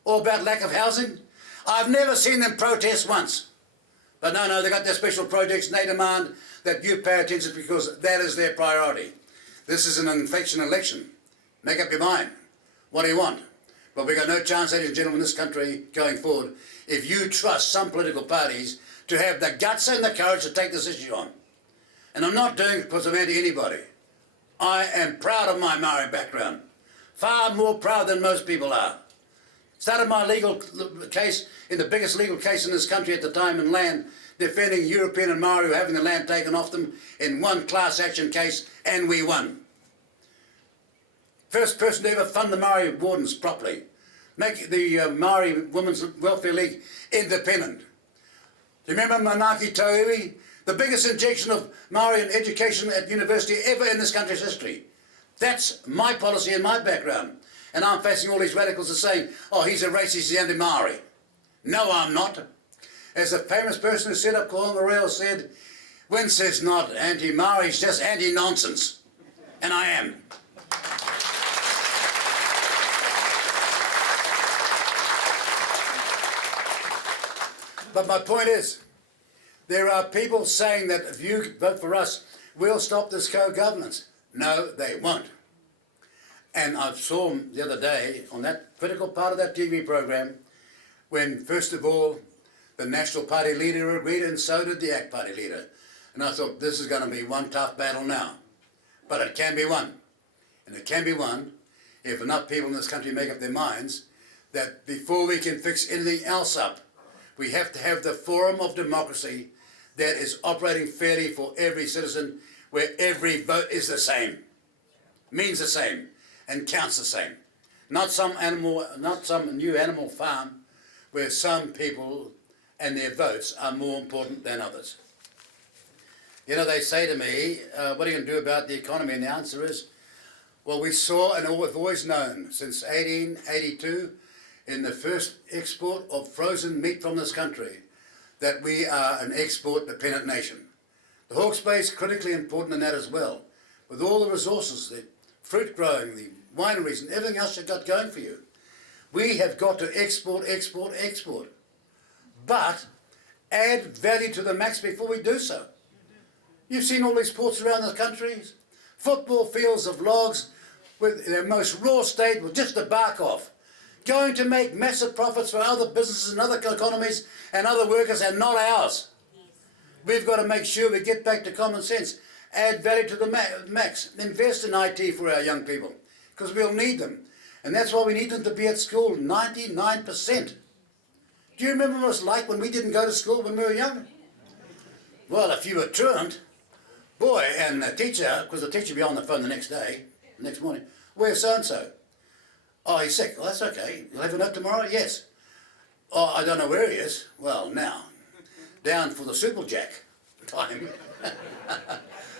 or about lack of housing. I've never seen them protest once. But no, they got their special projects and they demand that you pay attention because that is their priority. This is an infection election. Make up your mind. What do you want? But we've got no chance, ladies and gentlemen, in this country going forward if you trust some political parties to have the guts and the courage to take this issue on. And I'm not doing it because I'm anti-anybody. I am proud of my Maori background. Far more proud than most people are. Started my legal case in the biggest legal case in this country at the time in land, defending European and Maori who were having the land taken off them in one class action case, and we won. First person to ever fund the Maori wardens properly. Make the Maori Women's Welfare League independent. Do you remember Manaki Tauiwi? The biggest injection of Maori in education at university ever in this country's history. That's my policy and my background. And I'm facing all these radicals that are saying, oh, he's a racist, he's anti-Maori. No, I'm not. As a famous person who set up Kohonga Rail said, Win says not anti-Maori, he's just anti-nonsense. And I am. But my point is, there are people saying that if you vote for us, we'll stop this co-governance. No, they won't. And I saw them the other day on that critical part of that TV program when, first of all, the National Party leader agreed and so did the ACT Party leader. And I thought, this is going to be one tough battle now. But it can be won. And it can be won if enough people in this country make up their minds that before we can fix anything else up, we have to have the forum of democracy that is operating fairly for every citizen, where every vote is the same, means the same, and counts the same. Not some new animal farm where some people and their votes are more important than others. You know, they say to me, what are you going to do about the economy? And the answer is, well, we saw and we've always known since 1882 in the first export of frozen meat from this country that we are an export-dependent nation. The Hawke's Bay is critically important in that as well. With all the resources, the fruit growing, the wineries and everything else you've got going for you, we have got to export, export, export. But add value to the max before we do so. You've seen all these ports around the country, football fields of logs with their most raw state with just the bark off, going to make massive profits for other businesses and other economies and other workers and not ours. We've got to make sure we get back to common sense, add value to the max, invest in IT for our young people, because we'll need them. And that's why we need them to be at school, 99%. Do you remember what it was like when we didn't go to school when we were young? Well, if you were truant, boy, and the teacher, because the teacher would be on the phone the next day, the next morning, where's so-and-so? Oh, he's sick. Well, that's okay. You'll have a note tomorrow? Yes. Oh, I don't know where he is. Well, now, down for the Superjack time.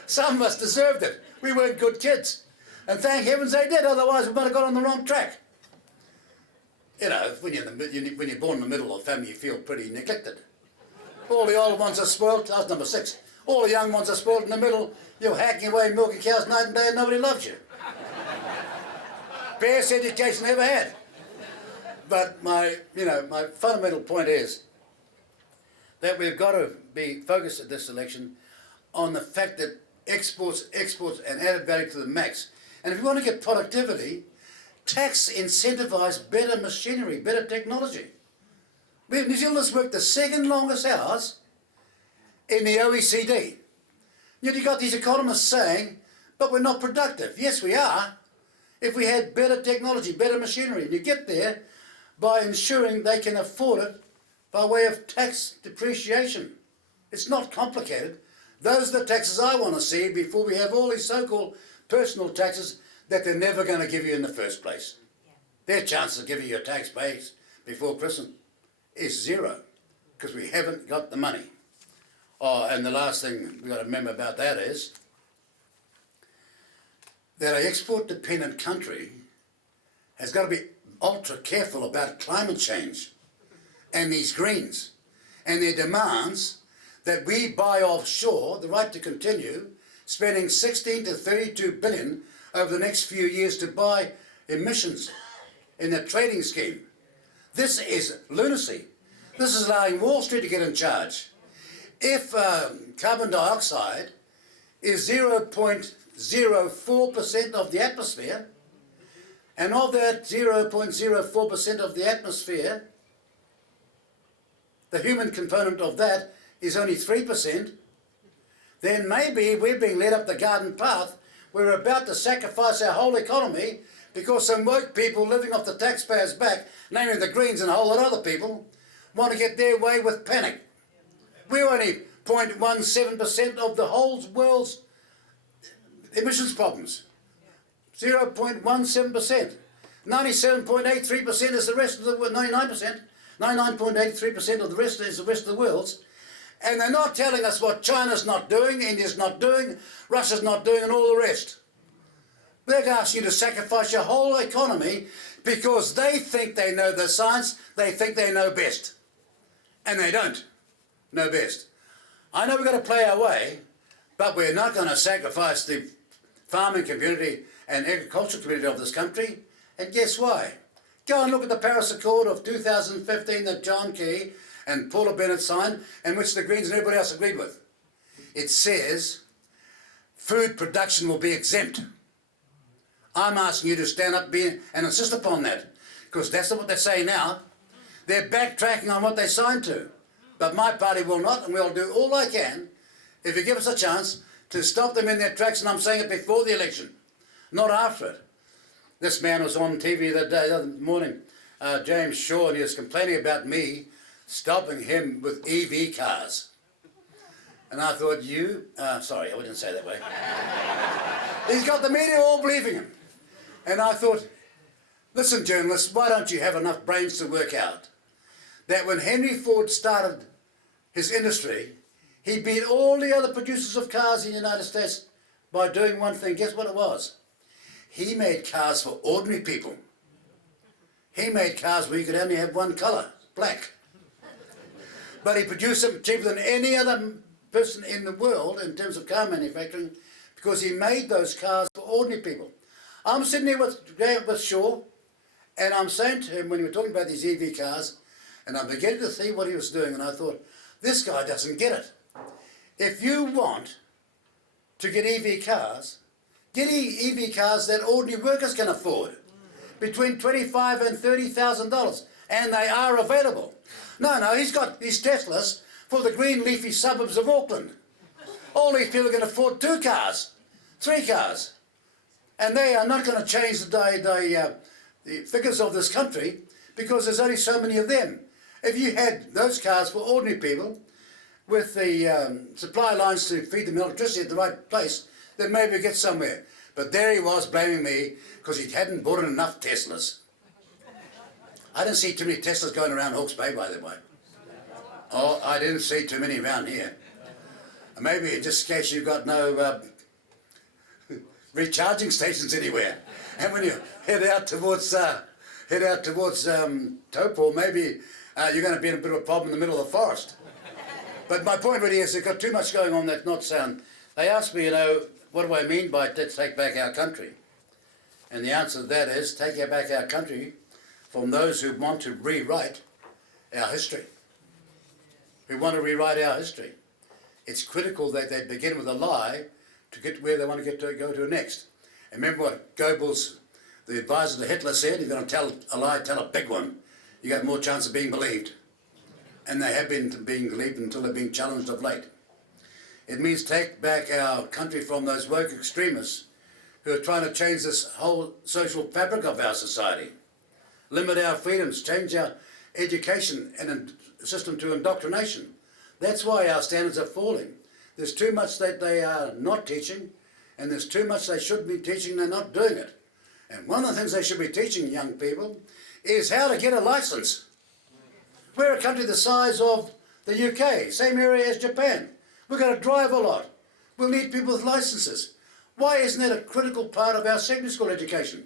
Some of us deserved it. We weren't good kids. And thank heavens they did, otherwise we might have got on the wrong track. You know, when you're born in the middle of the family, you feel pretty neglected. All the old ones are spoiled. I was number 6. All the young ones are spoiled in the middle. You're hacking away milking cows night and day and nobody loves you. Best education I ever had. But my fundamental point is that we've got to be focused at this election on the fact that exports, and added value to the max. And if you want to get productivity, tax incentivise better machinery, better technology. New Zealanders work the second longest hours in the OECD. Yet you've got these economists saying, but we're not productive. Yes, we are. If we had better technology, better machinery, and you get there by ensuring they can afford it by way of tax depreciation. It's not complicated. Those are the taxes I want to see before we have all these so-called personal taxes that they're never going to give you in the first place. Their chance of giving you your tax base before Christmas is 0 because we haven't got the money. Oh, and the last thing we've got to remember about that is that an export-dependent country has got to be ultra careful about climate change and these greens and their demands that we buy offshore the right to continue spending 16 to 32 billion over the next few years to buy emissions in a trading scheme. This is lunacy. This is allowing Wall Street to get in charge. If carbon dioxide is 0.04% of the atmosphere, and of that 0.04% of the atmosphere, the human component of that is only 3%, then maybe we're being led up the garden path. We're about to sacrifice our whole economy because some woke people living off the taxpayers' back, namely the Greens and a whole lot of other people, want to get their way with panic. We're only 0.17% of the whole world's emissions problems. 0.17%. 97.83% is the rest of the world, 99%. 99.83% of the rest is the rest of the world's. And they're not telling us what China's not doing, India's not doing, Russia's not doing, and all the rest. They're asking you to sacrifice your whole economy because they think they know the science, they think they know best. And they don't know best. I know we've got to play our way, but we're not going to sacrifice the farming community and agricultural community of this country. And guess why? Go and look at the Paris Accord of 2015 that John Key and Paula Bennett signed, and which the Greens and everybody else agreed with. It says food production will be exempt. I'm asking you to stand up and insist upon that, because that's not what they're saying now. They're backtracking on what they signed to. But my party will not, and we'll do all I can, if you give us a chance, to stop them in their tracks, and I'm saying it before the election, not after it. This man was on TV the other morning, James Shaw, and he was complaining about me stopping him with EV cars. And I thought, sorry, I wouldn't say that way. He's got the media all believing him. And I thought, listen, journalists, why don't you have enough brains to work out that when Henry Ford started his industry, he beat all the other producers of cars in the United States by doing one thing. Guess what it was? He made cars for ordinary people. He made cars where you could only have one colour, black. But he produced them cheaper than any other person in the world in terms of car manufacturing, because he made those cars for ordinary people. I'm sitting here with Shaw, and I'm saying to him when we were talking about these EV cars, and I'm beginning to see what he was doing, and I thought, this guy doesn't get it. If you want to get EV cars, get EV cars that ordinary workers can afford, between $25,000 and $30,000, and they are available. No, he's got these Teslas for the green leafy suburbs of Auckland. All these people can afford 2 cars, 3 cars, and they are not going to change the figures of this country because there's only so many of them. If you had those cars for ordinary people with the supply lines to feed them electricity at the right place, then maybe we'd get somewhere. But there he was blaming me because he hadn't bought enough Teslas. I didn't see too many Teslas going around Hawke's Bay, by the way. Oh, I didn't see too many around here. Maybe just in case you've got no recharging stations anywhere. And when you head out towards Taupo, maybe you're going to be in a bit of a problem in the middle of the forest. But my point really is they've got too much going on that's not sound. They asked me, what do I mean by take back our country? And the answer to that is take back our country from those who want to rewrite our history. Who want to rewrite our history. It's critical that they begin with a lie to get where they want to go to next. And remember what Goebbels, the advisor to Hitler, said, you're going to tell a lie, tell a big one. You got more chance of being believed. And they have been being believed until they're being challenged of late. It means take back our country from those woke extremists who are trying to change this whole social fabric of our society. Limit our freedoms, change our education and system to indoctrination. That's why our standards are falling. There's too much that they are not teaching, and there's too much they should be teaching, they're not doing it. And one of the things they should be teaching young people is how to get a license. We're a country the size of the UK, same area as Japan. We're going to drive a lot. We'll need people with licenses. Why isn't that a critical part of our secondary school education?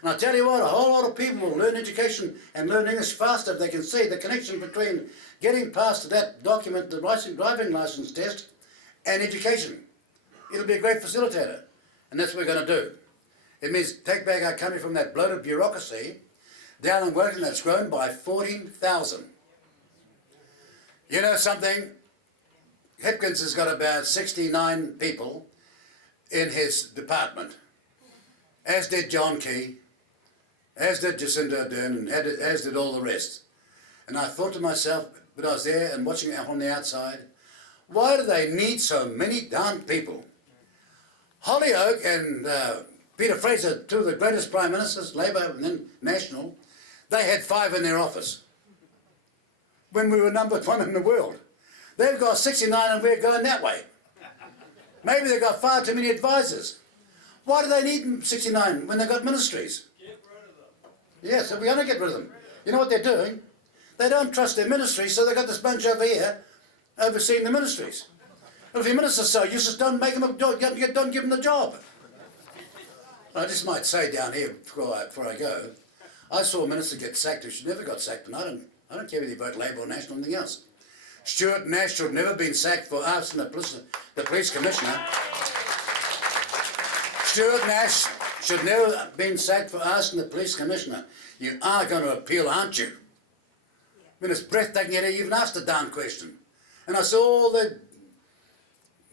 And I tell you what, a whole lot of people will learn education and learn English faster if they can see the connection between getting past that document, the driving license test, and education. it'll be a great facilitator. And that's what we're going to do. It means take back our country from that bloated bureaucracy down in Wellington that's grown by 14,000. You know something? Hipkins has got about 69 people in his department, as did John Key, as did Jacinda Ardern, and as did all the rest. And I thought to myself, when I was there and watching it from the outside, why do they need so many darn people? Hollyoake and Peter Fraser, two of the greatest prime ministers, Labour and then National, they had 5 in their office when we were number 1 in the world. They've got 69 and we're going that way. Maybe they've got far too many advisors. Why do they need 69 when they've got ministries? Get rid of them. Yes, so we're going to get rid of them. You know what they're doing? They don't trust their ministries, so they've got this bunch over here overseeing the ministries. Well, if your minister's so useless, don't make them don't give them the job. I just might say down here before I go, I saw a minister get sacked who should never got sacked, and I don't care whether you vote Labour or National or anything else. Stuart Nash should never have been sacked for asking the police commissioner. Stuart Nash should never have been sacked for asking the police commissioner, you are going to appeal, aren't you? I mean, it's breathtaking yet he even asked a darn question. And I saw all the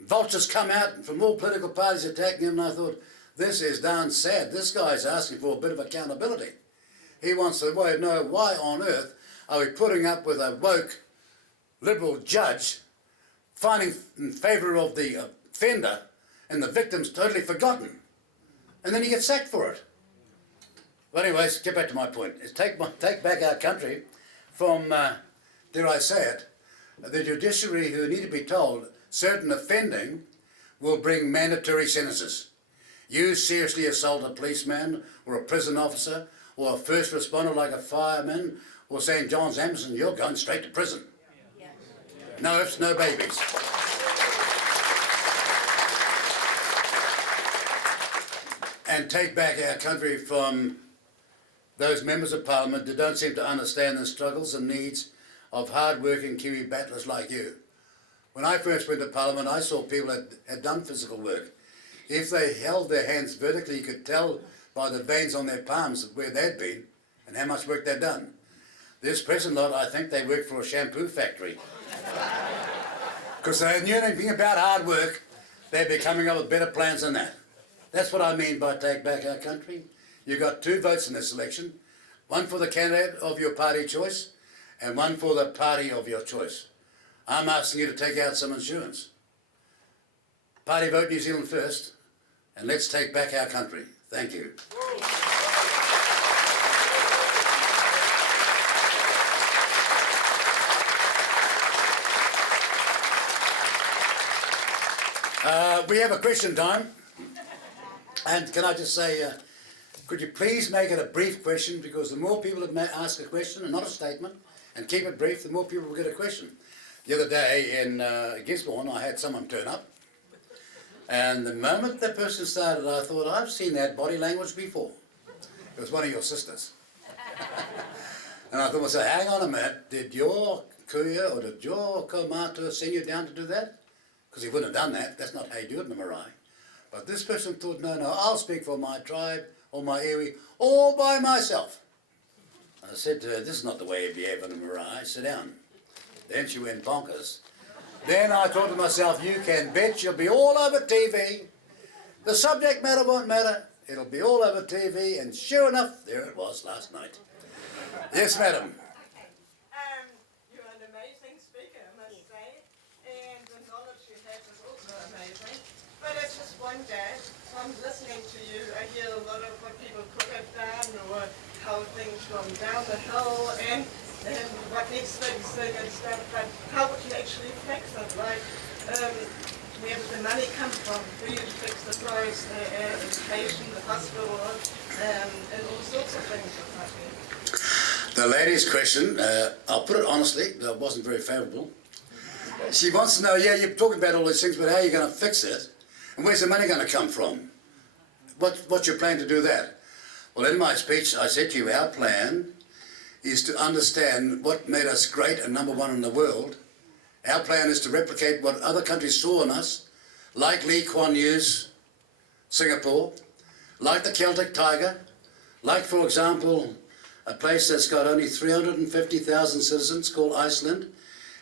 vultures come out from all political parties attacking him, and I thought, this is darn sad. This guy's asking for a bit of accountability. He wants to know why on earth are we putting up with a woke Liberal judge finding in favour of the offender and the victim's totally forgotten. And then he gets sacked for it. But anyways, get back to my point. Is take back our country from, dare I say it, the judiciary who need to be told certain offending will bring mandatory sentences. You seriously assault a policeman or a prison officer or a first responder like a fireman or St. John's Amazon, you're going straight to prison. No ifs, no babies. And take back our country from those members of Parliament that don't seem to understand the struggles and needs of hard-working Kiwi battlers like you. When I first went to Parliament, I saw people that had done physical work. If they held their hands vertically, you could tell by the veins on their palms where they'd been and how much work they'd done. This present lot, I think they worked for a shampoo factory. Because they knew anything about hard work, they'd be coming up with better plans than that. That's what I mean by take back our country. You got 2 votes in this election, one for the candidate of your party choice and one for the party of your choice. I'm asking you to take out some insurance. Party vote New Zealand first, and let's take back our country. Thank you. We have a question time, and can I just say, could you please make it a brief question, because the more people that may ask a question and not a statement, and keep it brief, the more people will get a question. The other day in Gisborne, I had someone turn up, and the moment that person started, I thought, I've seen that body language before. It was one of your sisters. And I thought, well, so hang on a minute, did your kuya or did your kaumātua send you down to do that? Because he wouldn't have done that. That's not how you do it in the marae. But this person thought, no, I'll speak for my tribe or my iwi all by myself. I said to her, this is not the way you behave in a marae. Sit down. Then she went bonkers. Then I thought to myself, you can bet you'll be all over TV. The subject matter won't matter. It'll be all over TV. And sure enough, there it was last night. Yes, madam. You're an amazing speaker, I must say. And the knowledge you have is also amazing. But I just wonder, from listening to you, I hear a lot of what people could have done or how things gone down the hill and what needs fixing and stuff, but how would you actually fix it? Like, where would the money come from? Who you fix the roads, the education, the hospital, and all sorts of things that might be. The lady's question, I'll put it honestly, but it wasn't very favourable. She wants to know, yeah, you're talking about all these things, but how are you going to fix it? And where's the money going to come from? What's your plan to do that? Well, in my speech, I said to you, our plan is to understand what made us great and number 1 in the world. Our plan is to replicate what other countries saw in us, like Lee Kuan Yew's Singapore, like the Celtic Tiger, like, for example, a place that's got only 350,000 citizens called Iceland,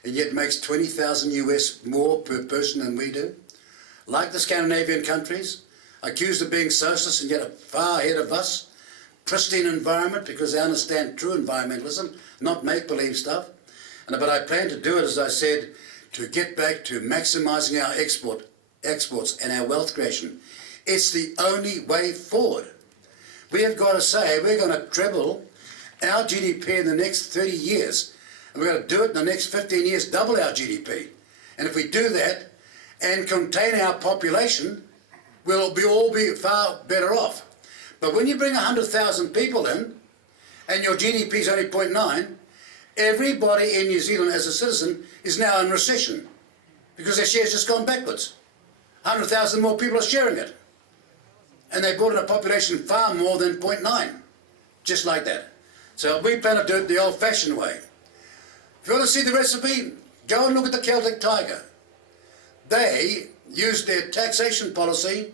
and yet makes 20,000 US more per person than we do, like the Scandinavian countries, accused of being socialist and yet far ahead of us, pristine environment because they understand true environmentalism, not make-believe stuff. But I plan to do it, as I said, to get back to maximising our exports and our wealth creation. It's the only way forward. We have got to say we're going to treble our GDP in the next 30 years. And we're going to do it in the next 15 years, double our GDP. And if we do that and contain our population, we'll all be far better off. But when you bring 100,000 people in, and your GDP is only 0.9, everybody in New Zealand as a citizen is now in recession because their share's just gone backwards. 100,000 more people are sharing it. And they brought in a population far more than 0.9, just like that. So we plan to do it the old-fashioned way. If you want to see the recipe, go and look at the Celtic Tiger. They used their taxation policy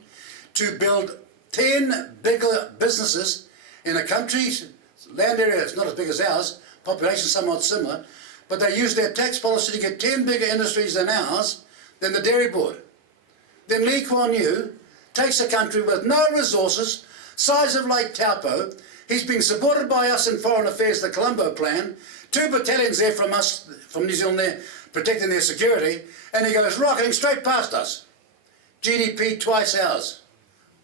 to build 10 bigger businesses in a country's land area that's not as big as ours, population somewhat similar, but they used their tax policy to get 10 bigger industries than ours, than the Dairy Board. Then Lee Kuan Yew takes a country with no resources, size of Lake Taupo. He's being supported by us in Foreign Affairs, the Colombo Plan, 2 battalions there from us, from New Zealand there, protecting their security, and he goes rocketing straight past us. GDP twice ours.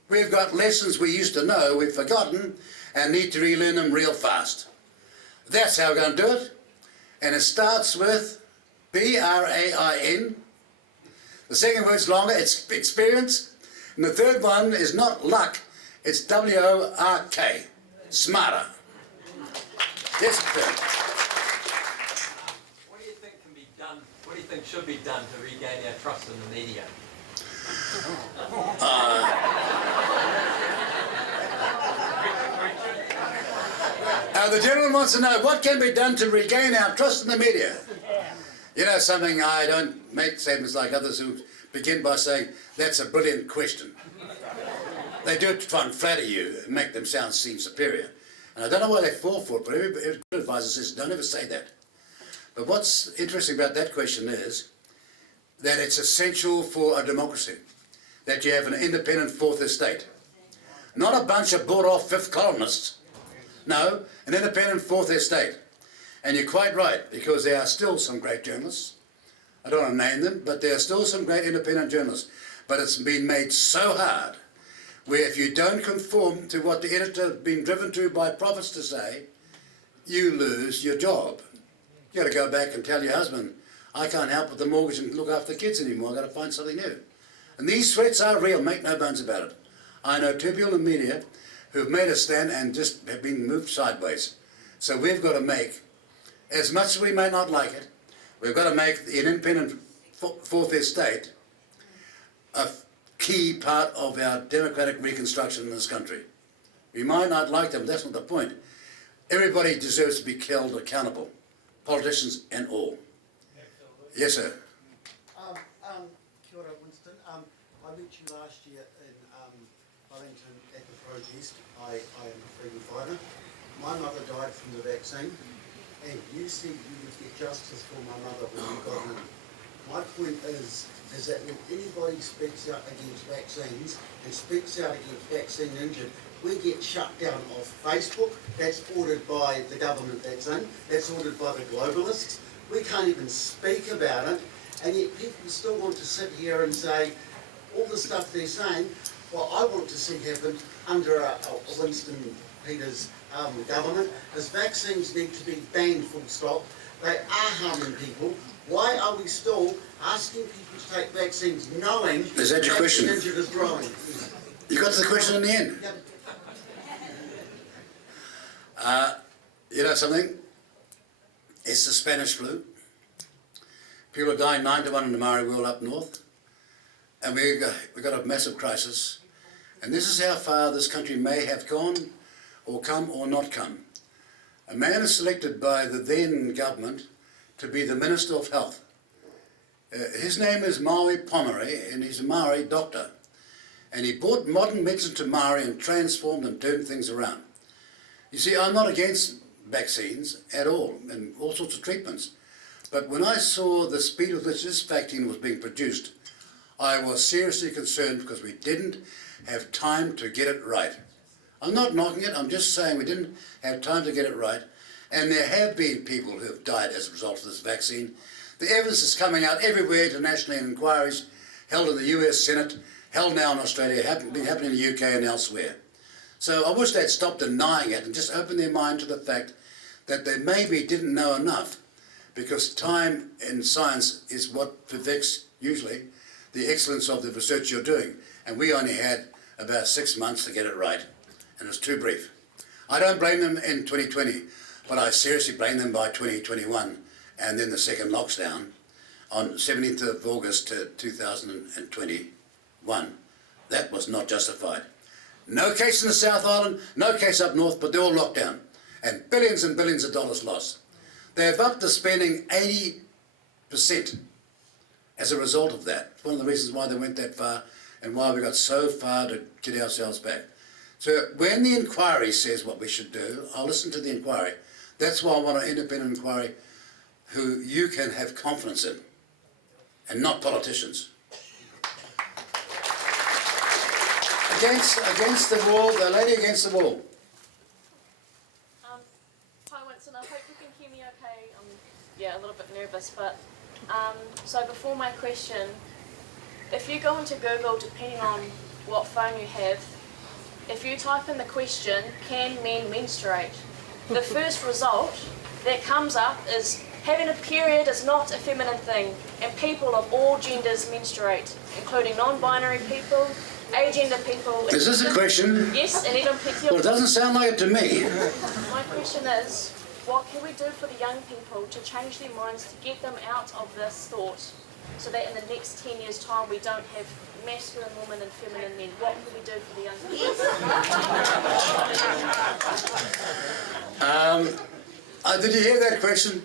We've got lessons we used to know, we've forgotten, and need to relearn them real fast. That's how we're going to do it, and it starts with B-R-A-I-N. The second word's longer, it's experience, and the third one is not luck, it's W-O-R-K, smarter. Yes, sir. What do you think can be done, what do you think should be done to regain our trust in the media? The gentleman wants to know what can be done to regain our trust in the media. You know something, I don't make statements like others who begin by saying, that's a brilliant question. They do it to try and flatter you and make them seem superior. And I don't know why they fall for it, but every good advisor says, don't ever say that. But what's interesting about that question is that it's essential for a democracy, that you have an independent fourth estate. Not a bunch of bought-off fifth columnists. No, an independent fourth estate. And you're quite right, because there are still some great journalists. I don't want to name them, but there are still some great independent journalists. But it's been made so hard, where if you don't conform to what the editor has been driven to by prophets to say, you lose your job. You've got to go back and tell your husband, I can't help with the mortgage and look after the kids anymore, I've got to find something new. And these threats are real, make no bones about it. I know 2 people in the media who've made a stand and just have been moved sideways. So we've got to make, as much as we may not like it, we've got to make an independent fourth estate a key part of our democratic reconstruction in this country. We might not like them, but that's not the point. Everybody deserves to be held accountable, politicians and all. Yes, sir. Kia ora, Winston. I met you last year in Wellington at the protest. I am a freedom fighter. My mother died from the vaccine, and you said you would get justice for my mother when you got in. My point is that when anybody speaks out against vaccines and speaks out against vaccine injured, we get shut down off Facebook. That's ordered by the government vaccine. That's ordered by the globalists. We can't even speak about it, and yet people still want to sit here and say all the stuff they're saying. What I want to see happen under a Winston Peters government is vaccines need to be banned full stop. They are harming people. Why are we still asking people to take vaccines knowing Is that your question? injured is growing? You got to the question in the end. Yep. You know something? It's the Spanish flu. People are dying 9 to 1 in the Maori world up north. And we've got a massive crisis. And this is how far this country may have gone, or come, or not come. A man is selected by the then government to be the Minister of Health. His name is Maori Pomeri, and he's a Maori doctor. And he brought modern medicine to Maori and transformed and turned things around. You see, I'm not against vaccines at all, and all sorts of treatments. But when I saw the speed with which this vaccine was being produced, I was seriously concerned because we didn't have time to get it right. I'm not knocking it, I'm just saying we didn't have time to get it right. And there have been people who have died as a result of this vaccine. The evidence is coming out everywhere internationally in inquiries held in the US Senate, held now in Australia, been happening in the UK and elsewhere. So I wish they'd stop denying it and just open their mind to the fact that they maybe didn't know enough, because time in science is what perfects, usually, the excellence of the research you're doing. And we only had about 6 months to get it right, and it was too brief. I don't blame them in 2020, but I seriously blame them by 2021, and then the second lockdown on 17th of August 2021. That was not justified. No case in the South Island, no case up north, but they're all locked down. And billions of dollars lost. They've upped to spending 80% as a result of that. It's one of the reasons why they went that far and why we got so far to get ourselves back. So when the inquiry says what we should do, I'll listen to the inquiry. That's why I want an independent inquiry who you can have confidence in, and not politicians. Against the wall, the lady against the wall. Hi Winston, I hope you can hear me okay. I'm a little bit nervous, but so before my question, if you go into Google, depending on what phone you have, if you type in the question, can men menstruate? The first result that comes up is having a period is not a feminine thing, and people of all genders menstruate, including non-binary people, agender people. Is this a question? Yes, and even plenty of... Well, it doesn't sound like it to me. My question is, what can we do for the young people to change their minds, to get them out of this thought, so that in the next 10 years' time we don't have masculine women and feminine men? What can we do for the young people? Did you hear that question?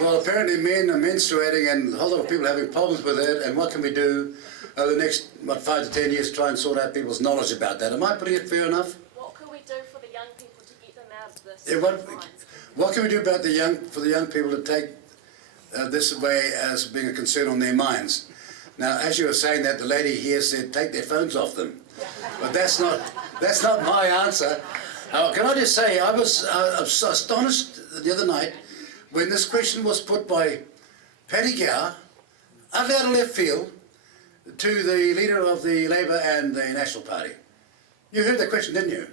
Well, apparently men are menstruating and a whole lot of people are having problems with it, and what can we do over the next, 5 to 10 years to try and sort out people's knowledge about that? Am I putting it fair enough? What can we do for the young people to get them out of this? Yeah, what can we do about for the young people to take this away as being a concern on their minds? Now, as you were saying that, the lady here said take their phones off them, but that's not my answer. Can I just say, I was astonished the other night when this question was put by Paddy Gower, out of left field, to the leader of the Labour and the National Party. You heard the question, didn't you?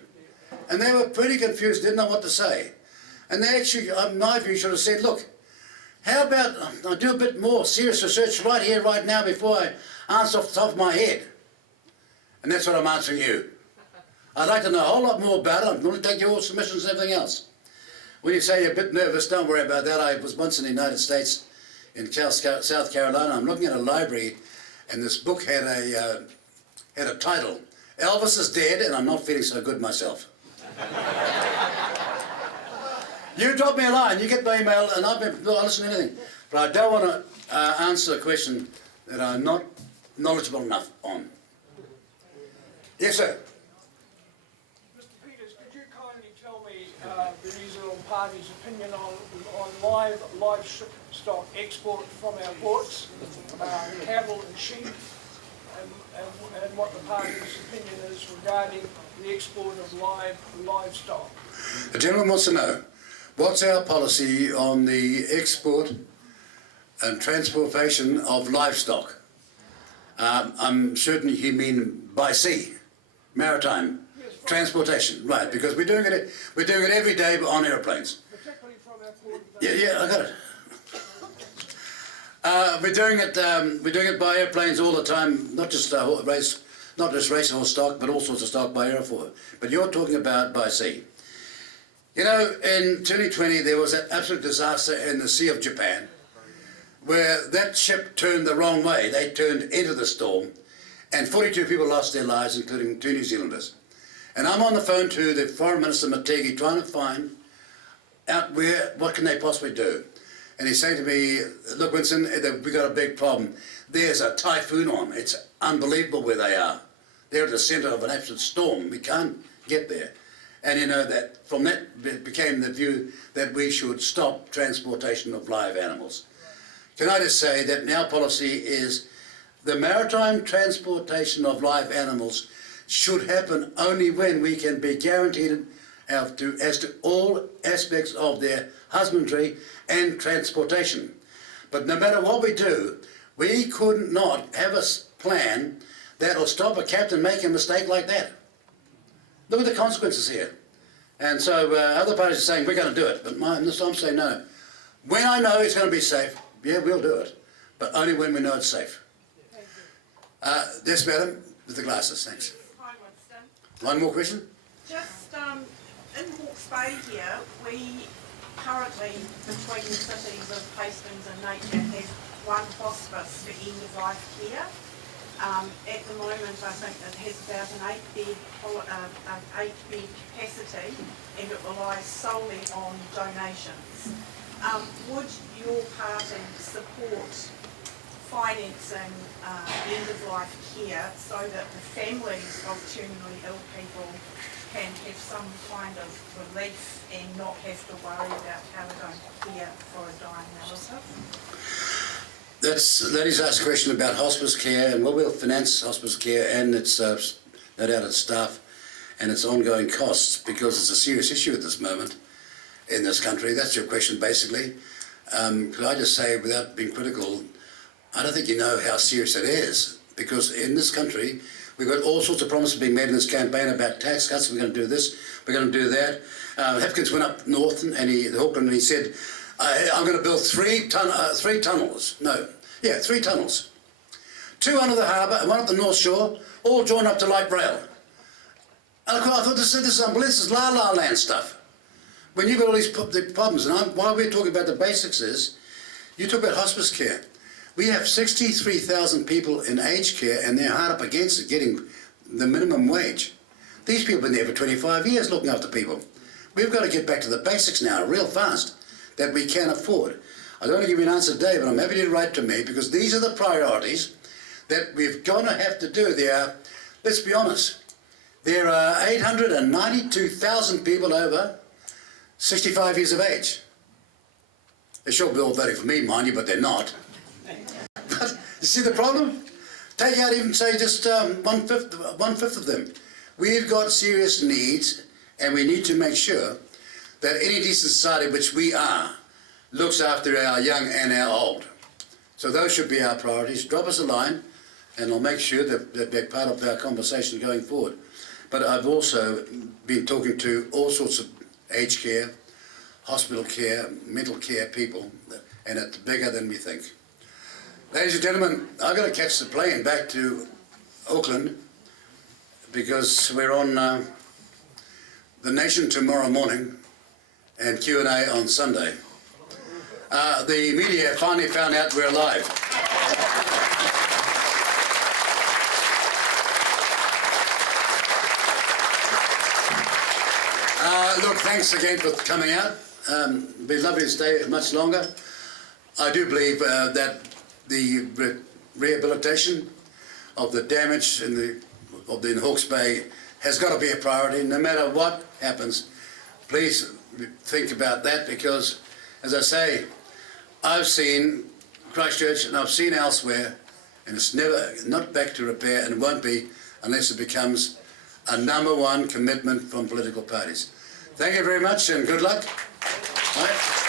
And they were pretty confused, didn't know what to say. And they actually, in my view, should have said, look, how about I do a bit more serious research right here, right now, before I answer off the top of my head? And that's what I'm answering you. I'd like to know a whole lot more about it. I'm going to take your submissions and everything else. When you say you're a bit nervous, don't worry about that. I was once in the United States, in South Carolina. I'm looking at a library, and this book had a title, Elvis is Dead, and I'm not feeling so good myself. You drop me a line, you get my email, and I'll listen to anything. But I don't want to answer a question that I'm not knowledgeable enough on. Yes, sir. Mr. Peters, could you kindly tell me the New Zealand Party's opinion on livestock export from our ports, cattle and sheep, and what the party's opinion is regarding the export of livestock? The gentleman wants to know, what's our policy on the export and transportation of livestock? I'm certain you mean by sea, maritime transportation, right? Because we're doing it every day on airplanes. Particularly from our port. Yeah, I got it. We're doing it by airplanes all the time, not just racehorse stock, but all sorts of stock by air. But you're talking about by sea. You know, in 2020 there was an absolute disaster in the Sea of Japan, where that ship turned the wrong way. They turned into the storm, and 42 people lost their lives, including 2 New Zealanders. And I'm on the phone to the Foreign Minister Mategi trying to find out what can they possibly do. and he's saying to me, look Winston, we've got a big problem. There's a typhoon on. It's unbelievable where they are. They're at the centre of an absolute storm. We can't get there. And you know that from that it became the view that we should stop transportation of live animals. Can I just say that our policy is the maritime transportation of live animals should happen only when we can be guaranteed as to all aspects of their husbandry and transportation. But no matter what we do, we could not have a plan that will stop a captain making a mistake like that. Look at the consequences here. And so other parties are saying we're going to do it, but I'm saying no. When I know it's going to be safe, yeah, we'll do it, but only when we know it's safe. Yes, madam, with the glasses, thanks. Hi, Winston. One more question? Just in Hawke's Bay here, we currently, between the cities of Hastings and Nature, have one hospice for end-of-life care. At the moment, I think it has about an 8-bed capacity, and it relies solely on donations. Would your party support financing end-of-life care so that the families of terminally ill people can have some kind of relief and not have to worry about how they're going to care for a dying relative? Ladies asked a question about hospice care, and we'll finance hospice care and its, no doubt, its staff and its ongoing costs, because it's a serious issue at this moment in this country. That's your question, basically. Could I just say, without being critical, I don't think you know how serious it is, because in this country, we've got all sorts of promises being made in this campaign about tax cuts. We're going to do this, we're going to do that. Hopkins went up north and Auckland, and he said, I'm going to build three tunnels. No, yeah, 3 tunnels. 2 under the harbour and 1 up the North Shore, all joined up to light rail. And of course, I thought this is unbelievable. This is la-la land stuff. When you've got all these problems, and why we're talking about the basics is, you talk about hospice care. We have 63,000 people in aged care, and they're hard up against it, getting the minimum wage. These people have been there for 25 years looking after people. We've got to get back to the basics now, real fast, that we can afford. I don't want to give you an answer today, but I'm happy to write to me, because these are the priorities that we've going to have to do. There are, let's be honest, there are 892,000 people over 65 years of age. They sure be all voting for me, mind you, but they're not. But you see the problem? Take out even, say, just one-fifth of them. We've got serious needs, and we need to make sure that any decent society, which we are, looks after our young and our old. So those should be our priorities. Drop us a line, and I'll make sure that they're part of our conversation going forward. But I've also been talking to all sorts of aged care, hospital care, mental care people, and it's bigger than we think. Ladies and gentlemen, I've got to catch the plane back to Auckland, because we're on The Nation tomorrow morning and Q&A on Sunday. The media finally found out we're alive. Look, thanks again for coming out. It'd be lovely to stay much longer. I do believe that the rehabilitation of the damage in Hawke's Bay has got to be a priority. No matter what happens, please think about that, because, as I say, I've seen Christchurch and I've seen elsewhere, and it's not back to repair, and it won't be unless it becomes a #1 commitment from political parties. Thank you very much, and good luck. Right.